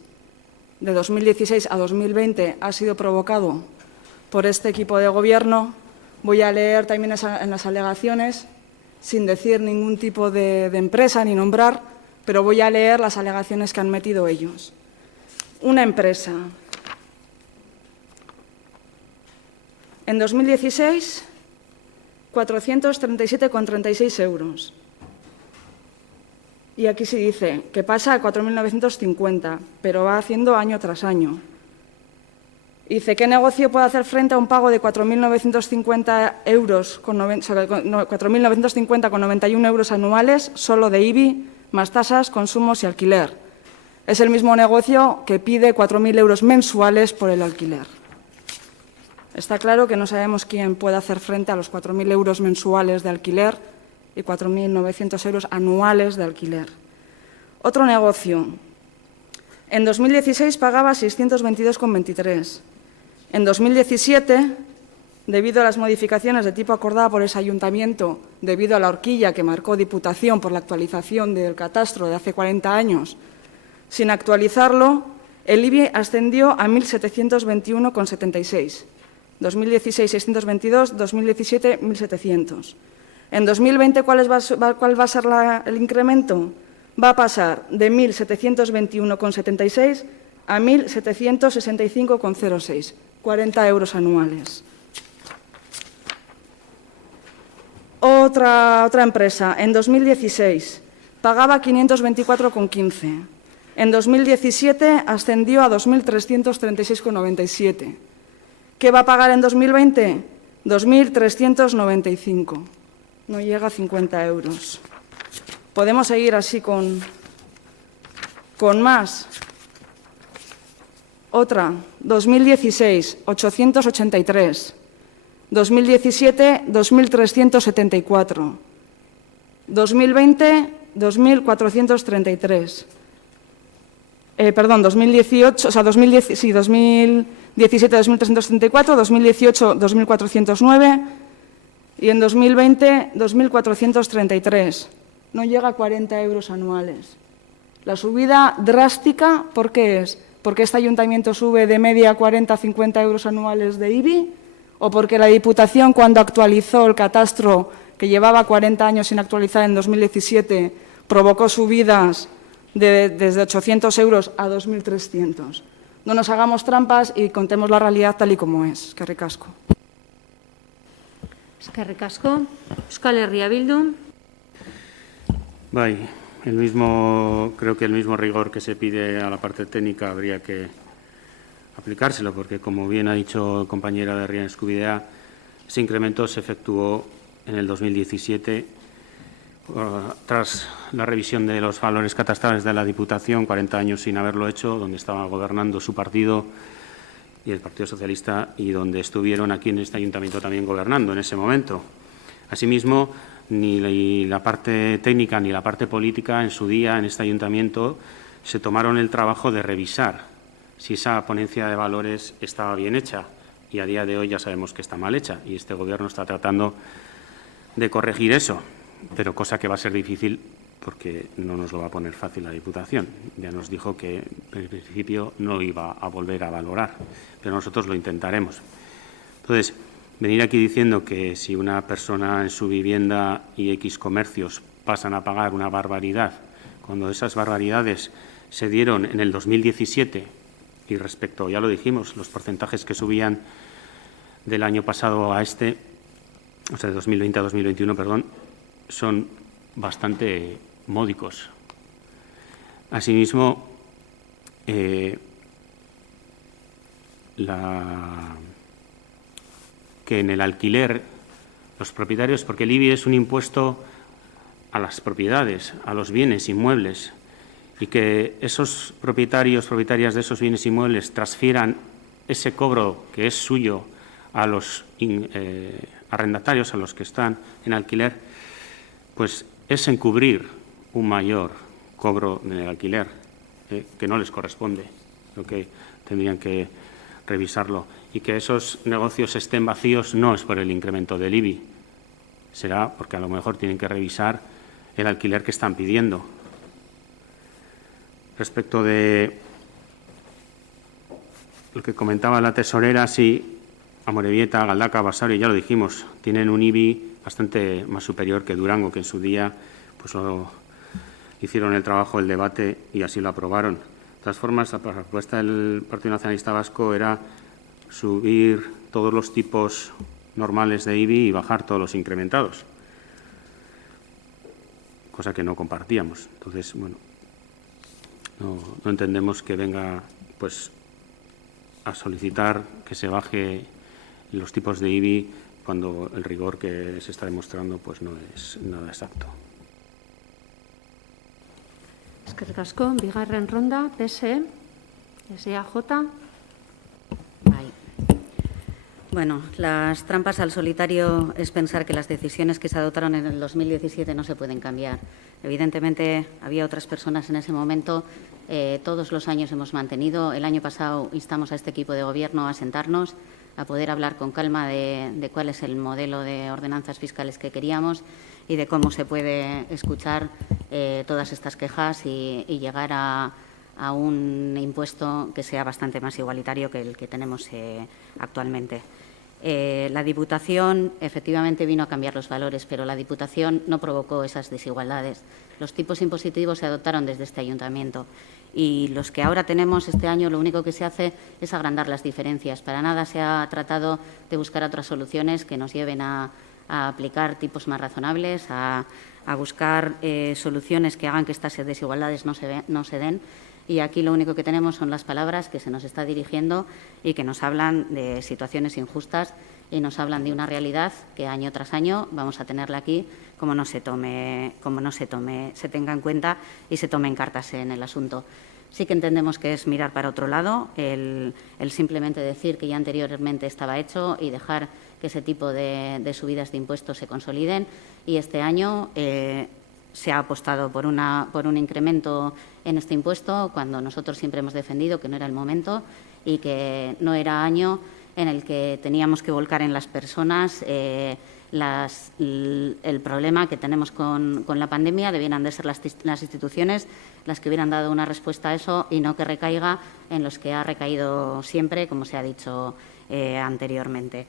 de 2016 a 2020 ha sido provocado por este equipo de gobierno. Voy a leer también en las alegaciones, sin decir ningún tipo de empresa ni nombrar, pero voy a leer las alegaciones que han metido ellos. Una empresa. En 2016, 437,36 euros. Y aquí sí dice que pasa a 4.950, pero va haciendo año tras año. Dice, ¿qué negocio puede hacer frente a un pago de 4.950 euros, 4.950,91 euros anuales, solo de IBI, más tasas, consumos y alquiler? Es el mismo negocio que pide 4.000 euros mensuales por el alquiler. Está claro que no sabemos quién puede hacer frente a los 4.000 euros mensuales de alquiler y 4.900 euros anuales de alquiler. Otro negocio. En 2016 pagaba 622,23. En 2017, debido a las modificaciones de tipo acordada por ese ayuntamiento, debido a la horquilla que marcó Diputación por la actualización del catastro de hace 40 años, sin actualizarlo, el IBI ascendió a 1.721,76. 2016, 622, 2017, 1.700. En 2020, ¿cuál va a ser el incremento? Va a pasar de 1.721,76 a 1.765,06. 40 euros anuales. Otra empresa, en 2016, pagaba 524,15. En 2017 ascendió a 2.336,97. ¿Qué va a pagar en 2020? 2.395. No llega a 50 euros. Podemos seguir así con más. Otra, 2016, 883. 2017, 2.374. 2020, 2.433. 2018, o sea, 2017, 2.334, 2018, 2.409 y en 2020, 2.433. No llega a 40 euros anuales. La subida drástica, ¿por qué es? ¿Porque este ayuntamiento sube de media 40 a 50 euros anuales de IBI? ¿O porque la Diputación, cuando actualizó el catastro, que llevaba 40 años sin actualizar en 2017, provocó subidas desde 800 euros a 2.300? No nos hagamos trampas y contemos la realidad tal y como es. Eskerrik asko. Eskerrik asko. Euskal Herria Bildu. Creo que el mismo rigor que se pide a la parte técnica habría que aplicárselo, porque, como bien ha dicho compañera de Rian Escubidea, ese incremento se efectuó en el 2017 tras la revisión de los valores catastrales de la Diputación, 40 años sin haberlo hecho, donde estaba gobernando su partido y el Partido Socialista, y donde estuvieron aquí en este ayuntamiento también gobernando en ese momento. Asimismo, ni la parte técnica ni la parte política en su día en este ayuntamiento se tomaron el trabajo de revisar si esa ponencia de valores estaba bien hecha, y a día de hoy ya sabemos que está mal hecha, y este Gobierno está tratando de corregir eso, pero cosa que va a ser difícil porque no nos lo va a poner fácil la Diputación. Ya nos dijo que en principio no iba a volver a valorar, pero nosotros lo intentaremos. Entonces, venir aquí diciendo que si una persona en su vivienda y X comercios pasan a pagar una barbaridad, cuando esas barbaridades se dieron en el 2017, y respecto, ya lo dijimos, los porcentajes que subían del año pasado a este, o sea, de 2020 a 2021, perdón, son bastante módicos. Asimismo, que en el alquiler los propietarios, porque el IBI es un impuesto a las propiedades, a los bienes inmuebles, y que esos propietarias de esos bienes inmuebles transfieran ese cobro que es suyo a los arrendatarios, a los que están en alquiler, pues es encubrir un mayor cobro en el alquiler que no les corresponde, lo que tendrían que revisarlo. Y que esos negocios estén vacíos no es por el incremento del IBI, será porque a lo mejor tienen que revisar el alquiler que están pidiendo. Respecto de lo que comentaba la tesorera, sí, Amorebieta, Galdakao, Basauri, ya lo dijimos, tienen un IBI bastante más superior que Durango, que en su día pues hicieron el trabajo, el debate y así lo aprobaron. De todas formas, la propuesta del Partido Nacionalista Vasco era subir todos los tipos normales de IBI y bajar todos los incrementados, cosa que no compartíamos. Entonces, bueno, no entendemos que venga pues a solicitar que se baje los tipos de IBI cuando el rigor que se está demostrando pues no es nada exacto. Eskerrik asko. Bigarren ronda, PSE, SEAJ. Bueno, las trampas al solitario es pensar que las decisiones que se adoptaron en el 2017 no se pueden cambiar. Evidentemente, había otras personas en ese momento. Todos los años hemos mantenido. El año pasado instamos a este equipo de Gobierno a sentarnos, a poder hablar con calma de cuál es el modelo de ordenanzas fiscales que queríamos y de cómo se puede escuchar todas estas quejas y llegar a un impuesto que sea bastante más igualitario que el que tenemos actualmente. La Diputación efectivamente vino a cambiar los valores, pero la Diputación no provocó esas desigualdades. Los tipos impositivos se adoptaron desde este ayuntamiento y los que ahora tenemos este año lo único que se hace es agrandar las diferencias. Para nada se ha tratado de buscar otras soluciones que nos lleven a aplicar tipos más razonables, a buscar soluciones que hagan que estas desigualdades no se den. Y aquí lo único que tenemos son las palabras que se nos está dirigiendo y que nos hablan de situaciones injustas y nos hablan de una realidad que año tras año vamos a tenerla aquí como no se tenga en cuenta y se tomen cartas en el asunto. Sí que entendemos que es mirar para otro lado, el simplemente decir que ya anteriormente estaba hecho y dejar que ese tipo de subidas de impuestos se consoliden. Y este año se ha apostado por un incremento en este impuesto cuando nosotros siempre hemos defendido que no era el momento y que no era año en el que teníamos que volcar en las personas el problema que tenemos con la pandemia. Debieran de ser las instituciones las que hubieran dado una respuesta a eso y no que recaiga en los que ha recaído siempre, como se ha dicho anteriormente.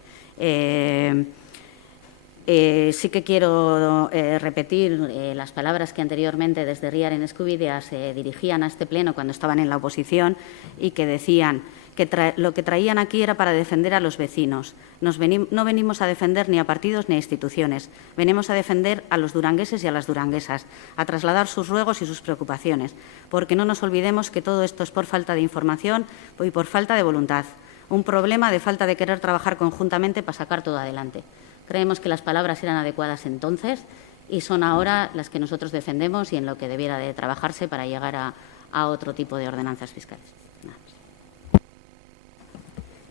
Sí que quiero repetir las palabras que anteriormente desde Riar en Escubidea se dirigían a este pleno cuando estaban en la oposición y que decían que lo que traían aquí era para defender a los vecinos. No venimos a defender ni a partidos ni a instituciones, venimos a defender a los durangueses y a las duranguesas, a trasladar sus ruegos y sus preocupaciones, porque no nos olvidemos que todo esto es por falta de información y por falta de voluntad, un problema de falta de querer trabajar conjuntamente para sacar todo adelante. Creemos que las palabras eran adecuadas entonces y son ahora las que nosotros defendemos y en lo que debiera de trabajarse para llegar a otro tipo de ordenanzas fiscales. Nada más.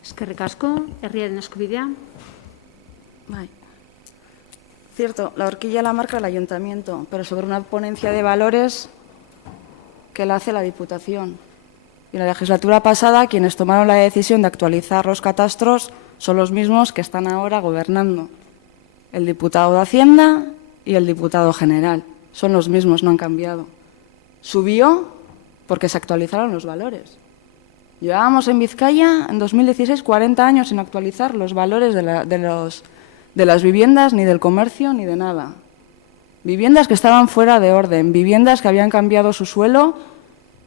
Eskerrik asko, Herriaren Eskubidea. Cierto, la horquilla la marca el ayuntamiento, pero sobre una ponencia de valores que la hace la Diputación. Y en la legislatura pasada, quienes tomaron la decisión de actualizar los catastros son los mismos que están ahora gobernando. El diputado de Hacienda y el diputado general. Son los mismos, no han cambiado. Subió porque se actualizaron los valores. Llevábamos en Vizcaya, en 2016, 40 años sin actualizar los valores de las viviendas, ni del comercio, ni de nada. Viviendas que estaban fuera de orden, viviendas que habían cambiado su suelo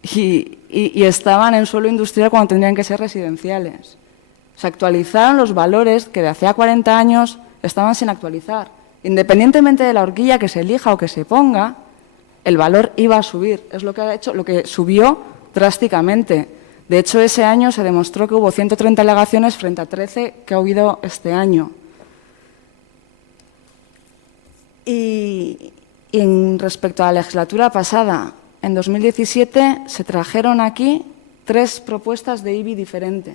y estaban en suelo industrial cuando tendrían que ser residenciales. Se actualizaron los valores que de hacía 40 años estaban sin actualizar. Independientemente de la horquilla que se elija o que se ponga, el valor iba a subir. Es lo que ha hecho, lo que subió drásticamente. De hecho, ese año se demostró que hubo 130 alegaciones frente a 13 que ha habido este año. Y respecto a la legislatura pasada, en 2017 se trajeron aquí 3 propuestas de IBI diferente,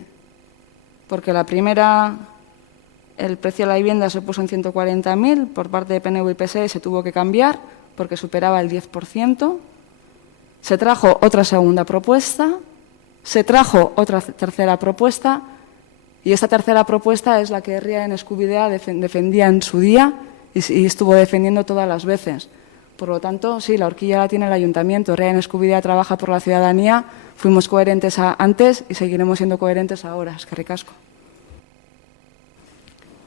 porque la primera, el precio de la vivienda se puso en 140.000, por parte de PNV y PSE se tuvo que cambiar porque superaba el 10%, se trajo otra segunda propuesta, se trajo otra tercera propuesta y esta tercera propuesta es la que Riar en Escubidea defendía en su día y estuvo defendiendo todas las veces. Por lo tanto, sí, la horquilla la tiene el ayuntamiento. Riar en Escubidea trabaja por la ciudadanía, fuimos coherentes antes y seguiremos siendo coherentes ahora. Eskerrik asko.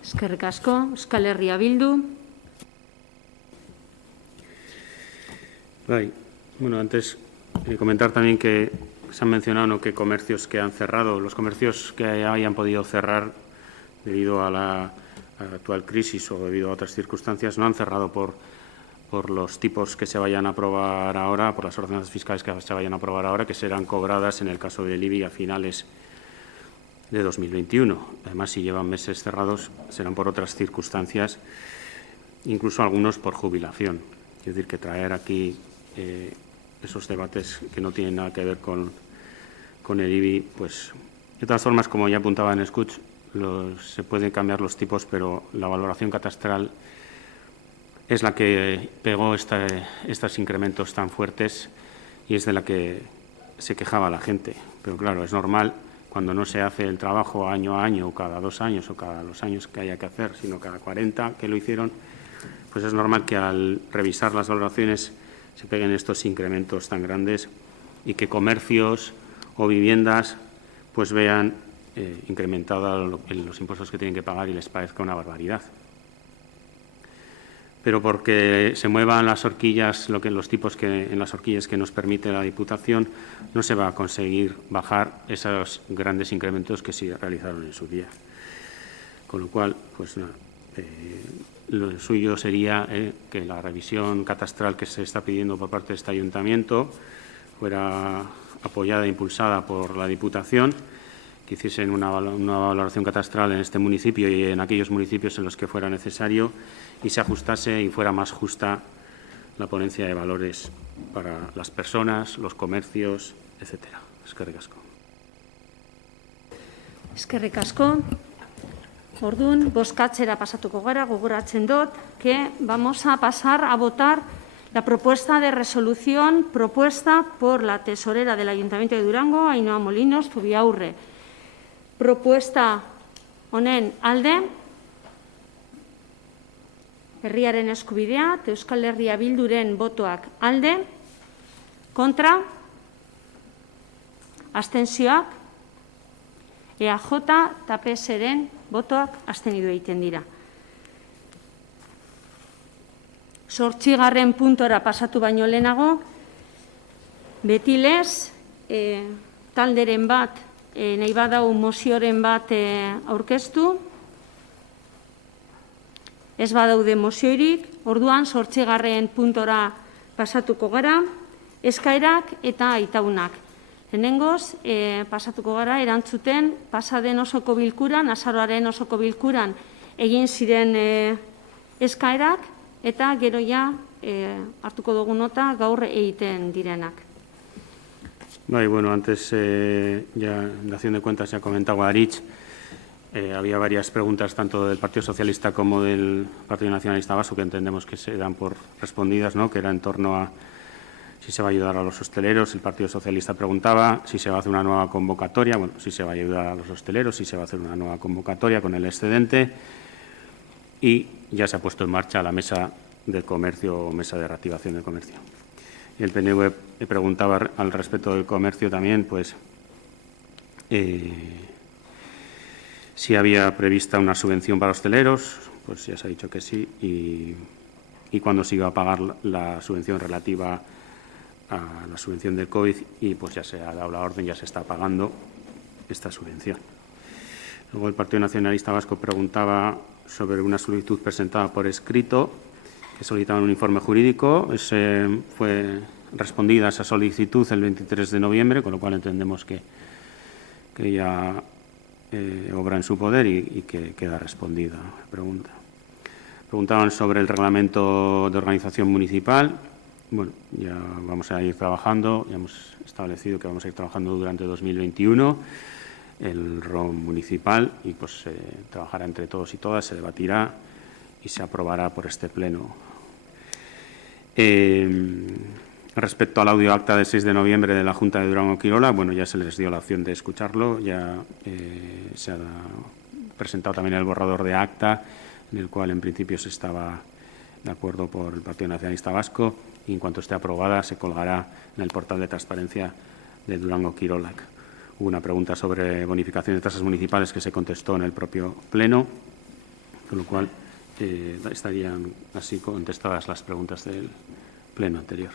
Eskerrik asko, Euskal Herria Bildu. Bueno, antes comentar también que se han mencionado ¿no? que comercios que han cerrado, los comercios que hayan podido cerrar debido a la actual crisis o debido a otras circunstancias, no han cerrado por los tipos que se vayan a aprobar ahora, por las ordenanzas fiscales que se vayan a aprobar ahora, que serán cobradas en el caso del IBI a finales de 2021. Además, si llevan meses cerrados, serán por otras circunstancias, incluso algunos por jubilación. Es decir, que traer aquí esos debates que no tienen nada que ver con el IBI, pues, de todas formas, como ya apuntaba en Escuch, se pueden cambiar los tipos, pero la valoración catastral es la que pegó estos incrementos tan fuertes y es de la que se quejaba la gente. Pero claro, es normal cuando no se hace el trabajo año a año o cada 2 años o cada los años que haya que hacer, sino cada 40 que lo hicieron, pues es normal que al revisar las valoraciones se peguen estos incrementos tan grandes y que comercios o viviendas pues vean incrementado los impuestos que tienen que pagar y les parezca una barbaridad. Pero porque se muevan las horquillas, los tipos en las horquillas que nos permite la Diputación, no se va a conseguir bajar esos grandes incrementos que se realizaron en su día. Con lo cual, pues lo suyo sería que la revisión catastral que se está pidiendo por parte de este Ayuntamiento fuera apoyada e impulsada por la Diputación, que hiciesen una valoración catastral en este municipio y en aquellos municipios en los que fuera necesario y se ajustase y fuera más justa la ponencia de valores para las personas, los comercios, etcétera. Eskerrik asko. Eskerrik asko. Orduan, bozkatzera pasatuko gara, gogoratzen dut, que vamos a pasar a votar la propuesta de resolución propuesta por la tesorera del Ayuntamiento de Durango, Ainhoa Molinos Zubiaurre. Propuesta honen alde, herriaren eskubidea, Euskal Herria Bilduren botoak alde, kontra, abstentzioak, EAJ eta PSren botoak abstenidu egiten dira. 8. puntora pasatu baino lehenago, beti lez, talderen bat, nahi badau mozioren bat aurkeztu, ez badaude mozioirik, orduan 8. puntora pasatuko gara, eskaerak eta aitaunak. Lehenengoz, pasatuko gara, erantzuten, pasaden osoko bilkuran, azaroaren osoko bilkuran, egin ziren eskaerak, eta gero ja hartuko dugu nota gaur egiten direnak. Bueno, antes ya en la acción de cuentas ya comentaba Aritz, había varias preguntas tanto del Partido Socialista como del Partido Nacionalista Vasco que entendemos que se dan por respondidas, ¿no? Que era en torno a si se va a ayudar a los hosteleros. El Partido Socialista preguntaba si se va a hacer una nueva convocatoria, bueno, si se va a ayudar a los hosteleros, si se va a hacer una nueva convocatoria con el excedente, y ya se ha puesto en marcha la mesa del comercio o mesa de reactivación del comercio. Y el PNV preguntaba al respecto del comercio también, pues, si había prevista una subvención para hosteleros, pues ya se ha dicho que sí, y cuándo se iba a pagar la subvención relativa a la subvención del COVID, y pues ya se ha dado la orden, ya se está pagando esta subvención. Luego el Partido Nacionalista Vasco preguntaba sobre una solicitud presentada por escrito, que solicitaba un informe jurídico. Fue respondida esa solicitud el 23 de noviembre, con lo cual entendemos que ya obra en su poder y que queda respondida la pregunta. Preguntaban sobre el reglamento de organización municipal. Bueno, ya vamos a ir trabajando, ya hemos establecido que vamos a ir trabajando durante 2021 el ROM municipal y pues se trabajará entre todos y todas, se debatirá y se aprobará por este pleno. Respecto al audio acta del 6 de noviembre de la Junta de Durango-Quirola, bueno, ya se les dio la opción de escucharlo, ya se ha presentado también el borrador de acta, en el cual en principio se estaba de acuerdo por el Partido Nacionalista Vasco, y en cuanto esté aprobada se colgará en el portal de transparencia de Durango-Quirolac. Hubo una pregunta sobre bonificación de tasas municipales que se contestó en el propio pleno, con lo cual estarían así contestadas las preguntas del pleno anterior.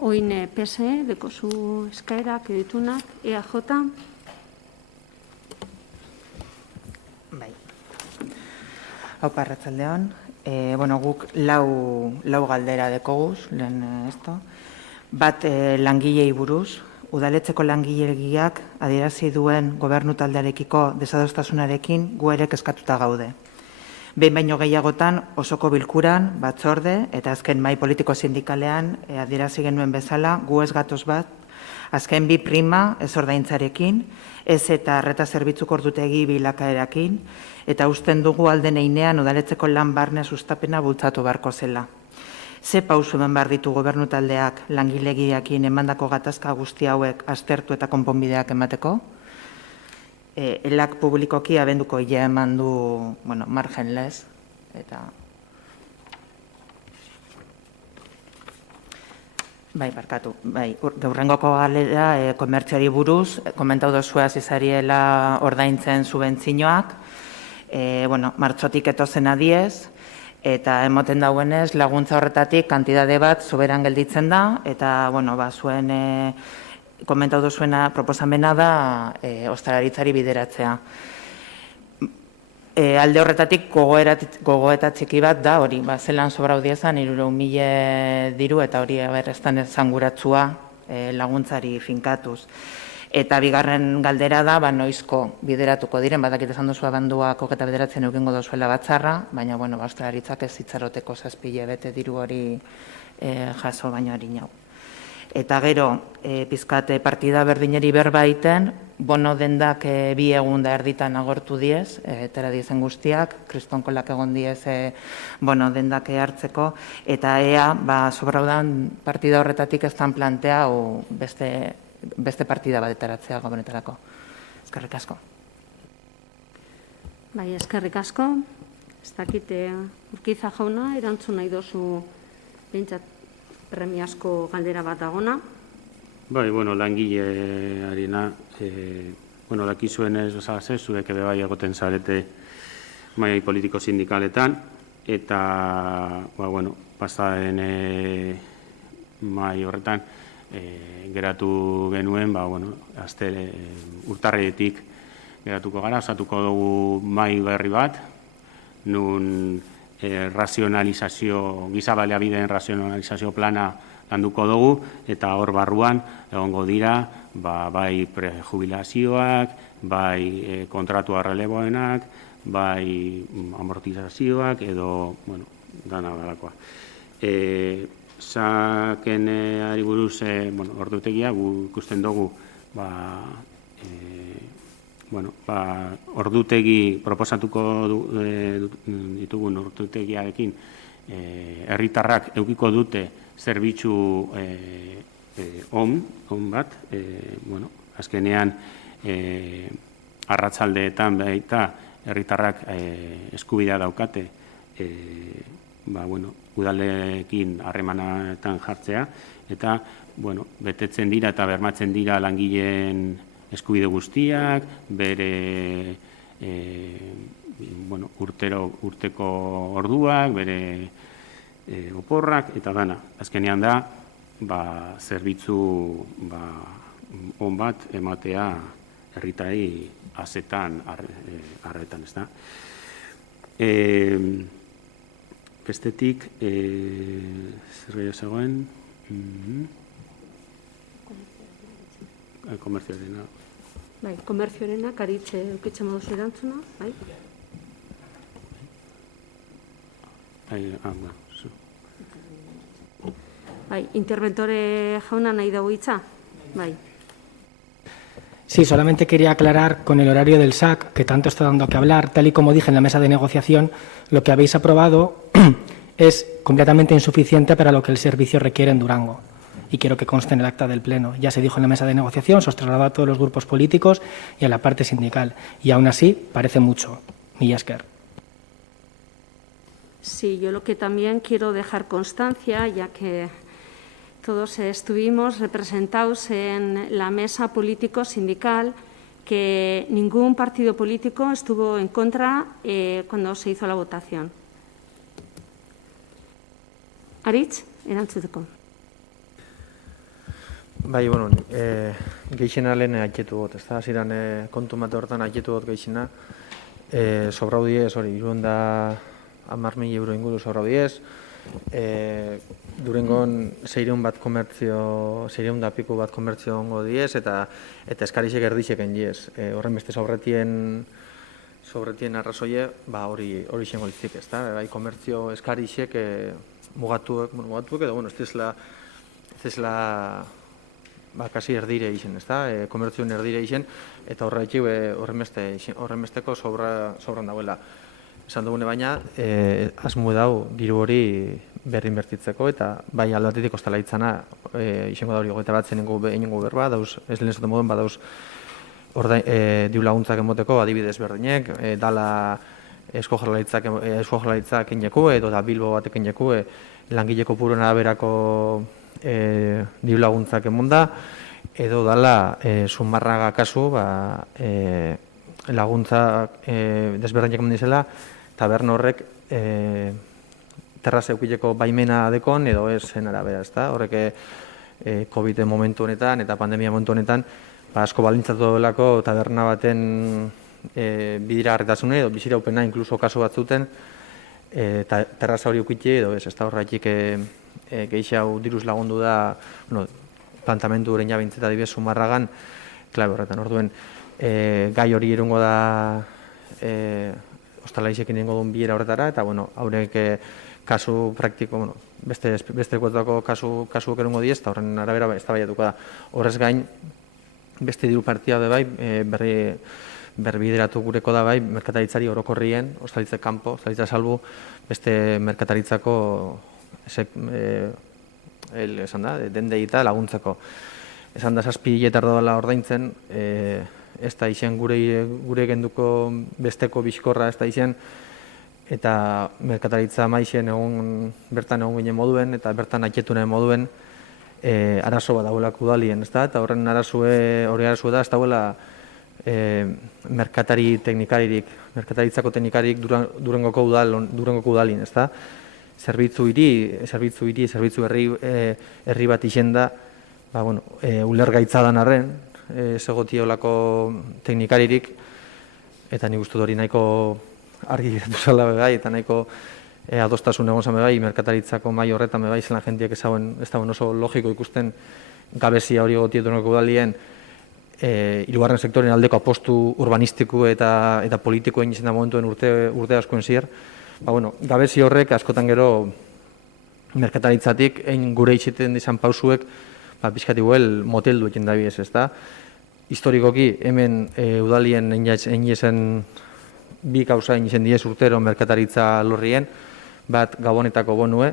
Oin PSE, dekozu eskaerak, editunak, EAJ. Bai. Aupa, arratsaldeon. Bueno, guk lau galdera dekoguz, lehen esto. Bat langilei buruz, udaletxeko langilegiak adierazi duen gobernu taldearekiko desadostasunarekin gu ere kezkatuta gaude. Behin baino gehiagotan osoko bilkuran, batzorde eta azken mahai politiko sindikalean adierazi genuen bezala gu ez gatoz bat, azken bi prima ez ordaintzarekin, ez eta arreta zerbitzuko ordutegi bilakaerarekin, eta usten dugu alden heinean udaletxeko lan barne sustapena bultzatu beharko zela. Ze pausu eman behar ditu gobernu taldeak langilegiakin emandako gatazka guzti hauek aztertu eta konponbideak emateko? Elak publikoki abenduko ia eman du margenless, eta Bai, barkatu. Bai, gaurrengoko galera komertzioari buruz, komentau dozue hasi zariela ordaintzen subentzioak, martxotik etozen adiez, eta emoten dauenez laguntza horretatik kantidade bat soberan gelditzen da, eta, zuen komentau duzuena proposamena da ostalaritzari bideratzea. Alde horretatik gogoeta txiki bat da, hori, zelan sobrau diezan, 300.000 diru, eta hori ez zanguratzua laguntzari finkatuz. Eta bigarren galdera da, noizko bideratuko diren, badakit esan duzu abanduak eta bideratzen eukingo dozuela batzarra, baina, ostalaritzak ez zitzaroteko 7 bete diru hori jaso baino harinau. Eta gero, pizkate partida berdineri berba egiten, bono dendak 2 egun da erditan agortu diez, etera diezen guztiak, kristonkolak egon diez bono dendak hartzeko, eta ea, sobraudan partida horretatik ez dan plantea o beste partida bat etaratzea gobernetarako. Eskerrik asko. Bai, eskerrik asko. Ez dakite, Urkiza jauna, erantzun nahi dozu behintzat premiazko galdera bat dagona. Bai, langilearena, dakizuen ez bezala zuek ere bai egoten zarete mahai politiko sindikaletan, eta, pasaren mahai horretan geratu genuen, urtarrietik geratuko gara, osatuko dugu mahai berri bat, nun razionalizazio, giza baliabideen razionalizazio plana landuko dugu, eta hor barruan egongo dira, bai prejubilazioak, bai kontratua releboenak, bai amortizazioak, edo, dana dalakoa. Sakenari buruz, ordutegia, ikusten dugu, ordutegi proposatuko ditugun ordutegiarekin herritarrak edukiko dute zerbitzu on bat, azkenean arratsaldeetan baita herritarrak eskubidea daukate udalekin harremanetan jartzea, eta betetzen dira eta bermatzen dira langileen eskubide guztiak, bere urteko orduak, bere oporrak, eta dana. Azkenean da, zerbitzu on bat ematea herritarrei azetan, arretan, ez da. Bestetik, zer gehiago zegoen? Komertzioarena. Bai, komertzioarena, karitxe eukitzen moduzu erantzuna, bai? Bai, interventore jauna nahi dugu hitza? Bai. Sí, solamente quería aclarar con el horario del SAC, que tanto está dando que hablar, tal y como dije en la mesa de negociación, lo que habéis aprobado es completamente insuficiente para lo que el servicio requiere en Durango. Y quiero que conste en el acta del Pleno. Ya se dijo en la mesa de negociación, se os trasladó a todos los grupos políticos y a la parte sindical. Y aún así, parece mucho. Mila esker. Sí, yo lo que también quiero dejar constancia, ya que todos estuvimos representados en la mesa político-sindical, que ningún partido político estuvo en contra cuando se hizo la votación. Aritz, erantzuteko. Bai, geixena lehen haiketu got, ez da, hasieran kontu mate horretan haiketu got geixena, sobrau diez, hori, 210.000 euro inguru sobrau diez, Durangon 600 bat komertzio, 600 da piku bat komertzio ongo diez, eta eskarizek erdixeken diez. Horren beste sobretien arrazoie, hori xengo litzik, ez da, bai, komertzio eskarizek mugatuek, edo, ez ezla kasi erdire izen, ez da, komertzioen erdire izen, eta horren besteko sobran dauela. Esan dugune baina, asmo dau diru hori berri inbertitzeko, eta bai aldatetik ostalaitzana izango da hori 21 egingo berba, dauz, ez lehen zaten moduen, badauz diru laguntzak emoteko, adibidez berdinek, dala Eusko Jaurlaritzak ineku, edo da Bilbo batek ineku, langileko puroen araberako diru laguntzak emonda, edo dala Zumarraga kasu laguntzak desberdinak emon dizela, taberna horrek terraza eukileko baimena dekon, edo ez zen arabera, ezta? Horrek COVID momentu honetan eta pandemia momentu honetan asko balintzatu delako taberna baten bidiragarritasune edo biziraupena inkluso kasu batzuten terraza hori eukite edo ez, ezta? Horretik gehiago diruz lagundu da plantamendu horrein jabintzeta dibez Zumarragan, klabe horretan, orduen gai hori irungo da ostalaizekin ingo duen bilera horretara, eta haurek kasu praktiko, beste lekuetako kasuak erungo diez, eta horren arabera ez da baiatuko da. Horrez gain, beste diru partia bai, berbideratu gureko da bai, merkataritzari orokorrien, ostalitzek kanpo, ostalitza salbu, beste merkataritzako esan da, dendei eta laguntzeko. Esan da, 7 hiletar doala ordaintzen, ez da izen gure genduko besteko bizkorra ez da izen, eta merkataritza maixen bertan egon ginen moduen, eta bertan aiketunen moduen, arazo bat dauelak udalien, ez da? Eta horren hori arazo da, ez dauela merkatari teknikaririk, merkataritzako teknikarik Durangoko udalien, ez da? Zerbitzu herri bat izen da, ulergaitza dan arren, segotiolako teknikaririk, eta nik uste hori nahiko argi geratu zela bebai, eta nahiko adostasun egon zan bebai, merkataritzako mai horretan bebai, zelan jentiek ez dauen oso logiko ikusten gabezia hori gotietuneko udalien, hirugarren sektoren aldeko apostu urbanistiku eta politikoen izan da momentuen urte askoen zier. Gabezi horrek askotan gero merkataritzatik gure itxeten izan pausuek pixkati guel moteldu egin dabiez, ez da? Historikoki hemen udalien egin bi kauza egin diez urtero merkataritza lorrien, bat gabonetako bonue,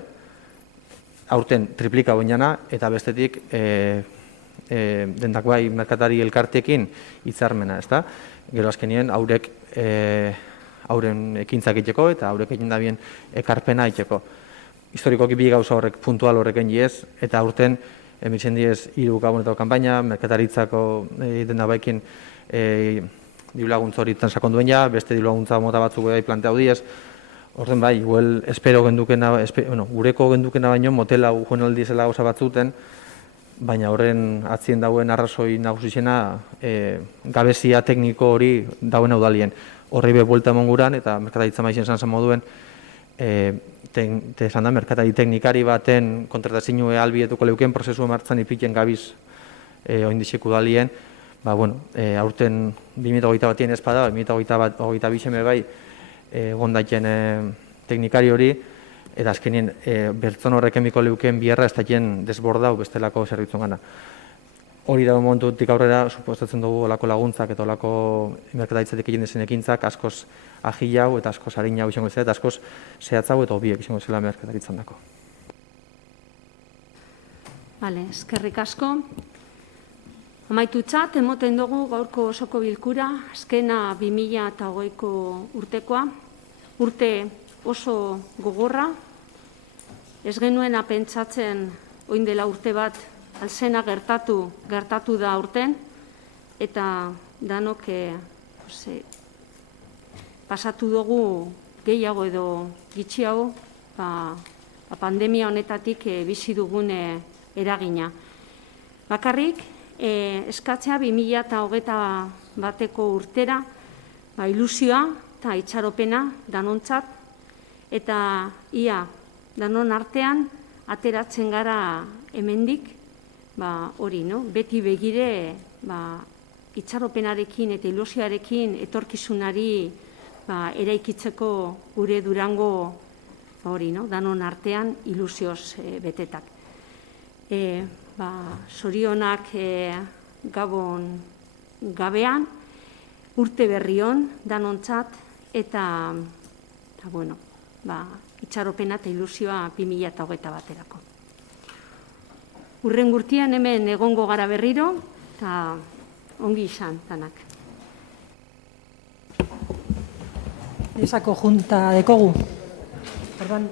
aurten triplika oinana, eta bestetik dendak bai merkatari elkartekin hitzarmena, ez da? Gero azkenien hauren ekintzak itxeko eta haurek egin dabien ekarpena itxeko. Historikoki bi gauza horrek puntual horrek egin diez, eta aurten emitzen diez 3 gabonetako kanpaina, merkataritzako denda baikin diru laguntza hori sakondu ja, beste diru laguntza mota batzuk bai planteatu diez. Orden bai, gureko gendukena baino motela joan aldizela gauza batzuten, baina horren atzien dauen arrazoi nagusizena gabezia tekniko hori dauen udalien. Horri be buelta emon guran, eta merkataritza maizen zan moduen, esan da, merkatari teknikari baten kontratazioa albietuko leuken prozesu martzan ipiten gabiz oindixek udalien, aurten 2021 batien ezpada, 2022 bai gondatzen teknikari hori, eta azkenien bertzon horrek emiko leuken biherra ez dakien desbordau bestelako zerbitzun gana. Hori da momentutik aurrera, supostatzen dugu olako laguntzak eta olako merkataritzatik egin dezen ekintzak askoz ahilau eta askoz harinau izango zela, eta askoz zehatzau eta hobiek izango zela merkataritzan dako. Eskerrik asko. Amaitutzat, emoten dugu gaurko osoko bilkura, azkena 2020ko urtekoa, urte oso gogorra, ez genuena pentsatzen oin dela urte bat alzena gertatu da urten, eta danok pasatu dugu gehiago edo gitxiago pandemia honetatik bizi dugun eragina. Bakarrik, eskatzea 2021ko urtera ilusioa eta itxaropena danontzat, eta ia danon artean ateratzen gara hemendik, hori, beti begire itxaropenarekin eta ilusioarekin etorkizunari eraikitzeko gure Durango hori, danon artean ilusioz betetak. Zorionak gabon gabean, urte berrion danontzat, eta itxaropena eta ilusioa 2021erako. Urren gurtian hemen egongo gara berriro, eta ongi izan danak. Esako junta dekogu. Perdón.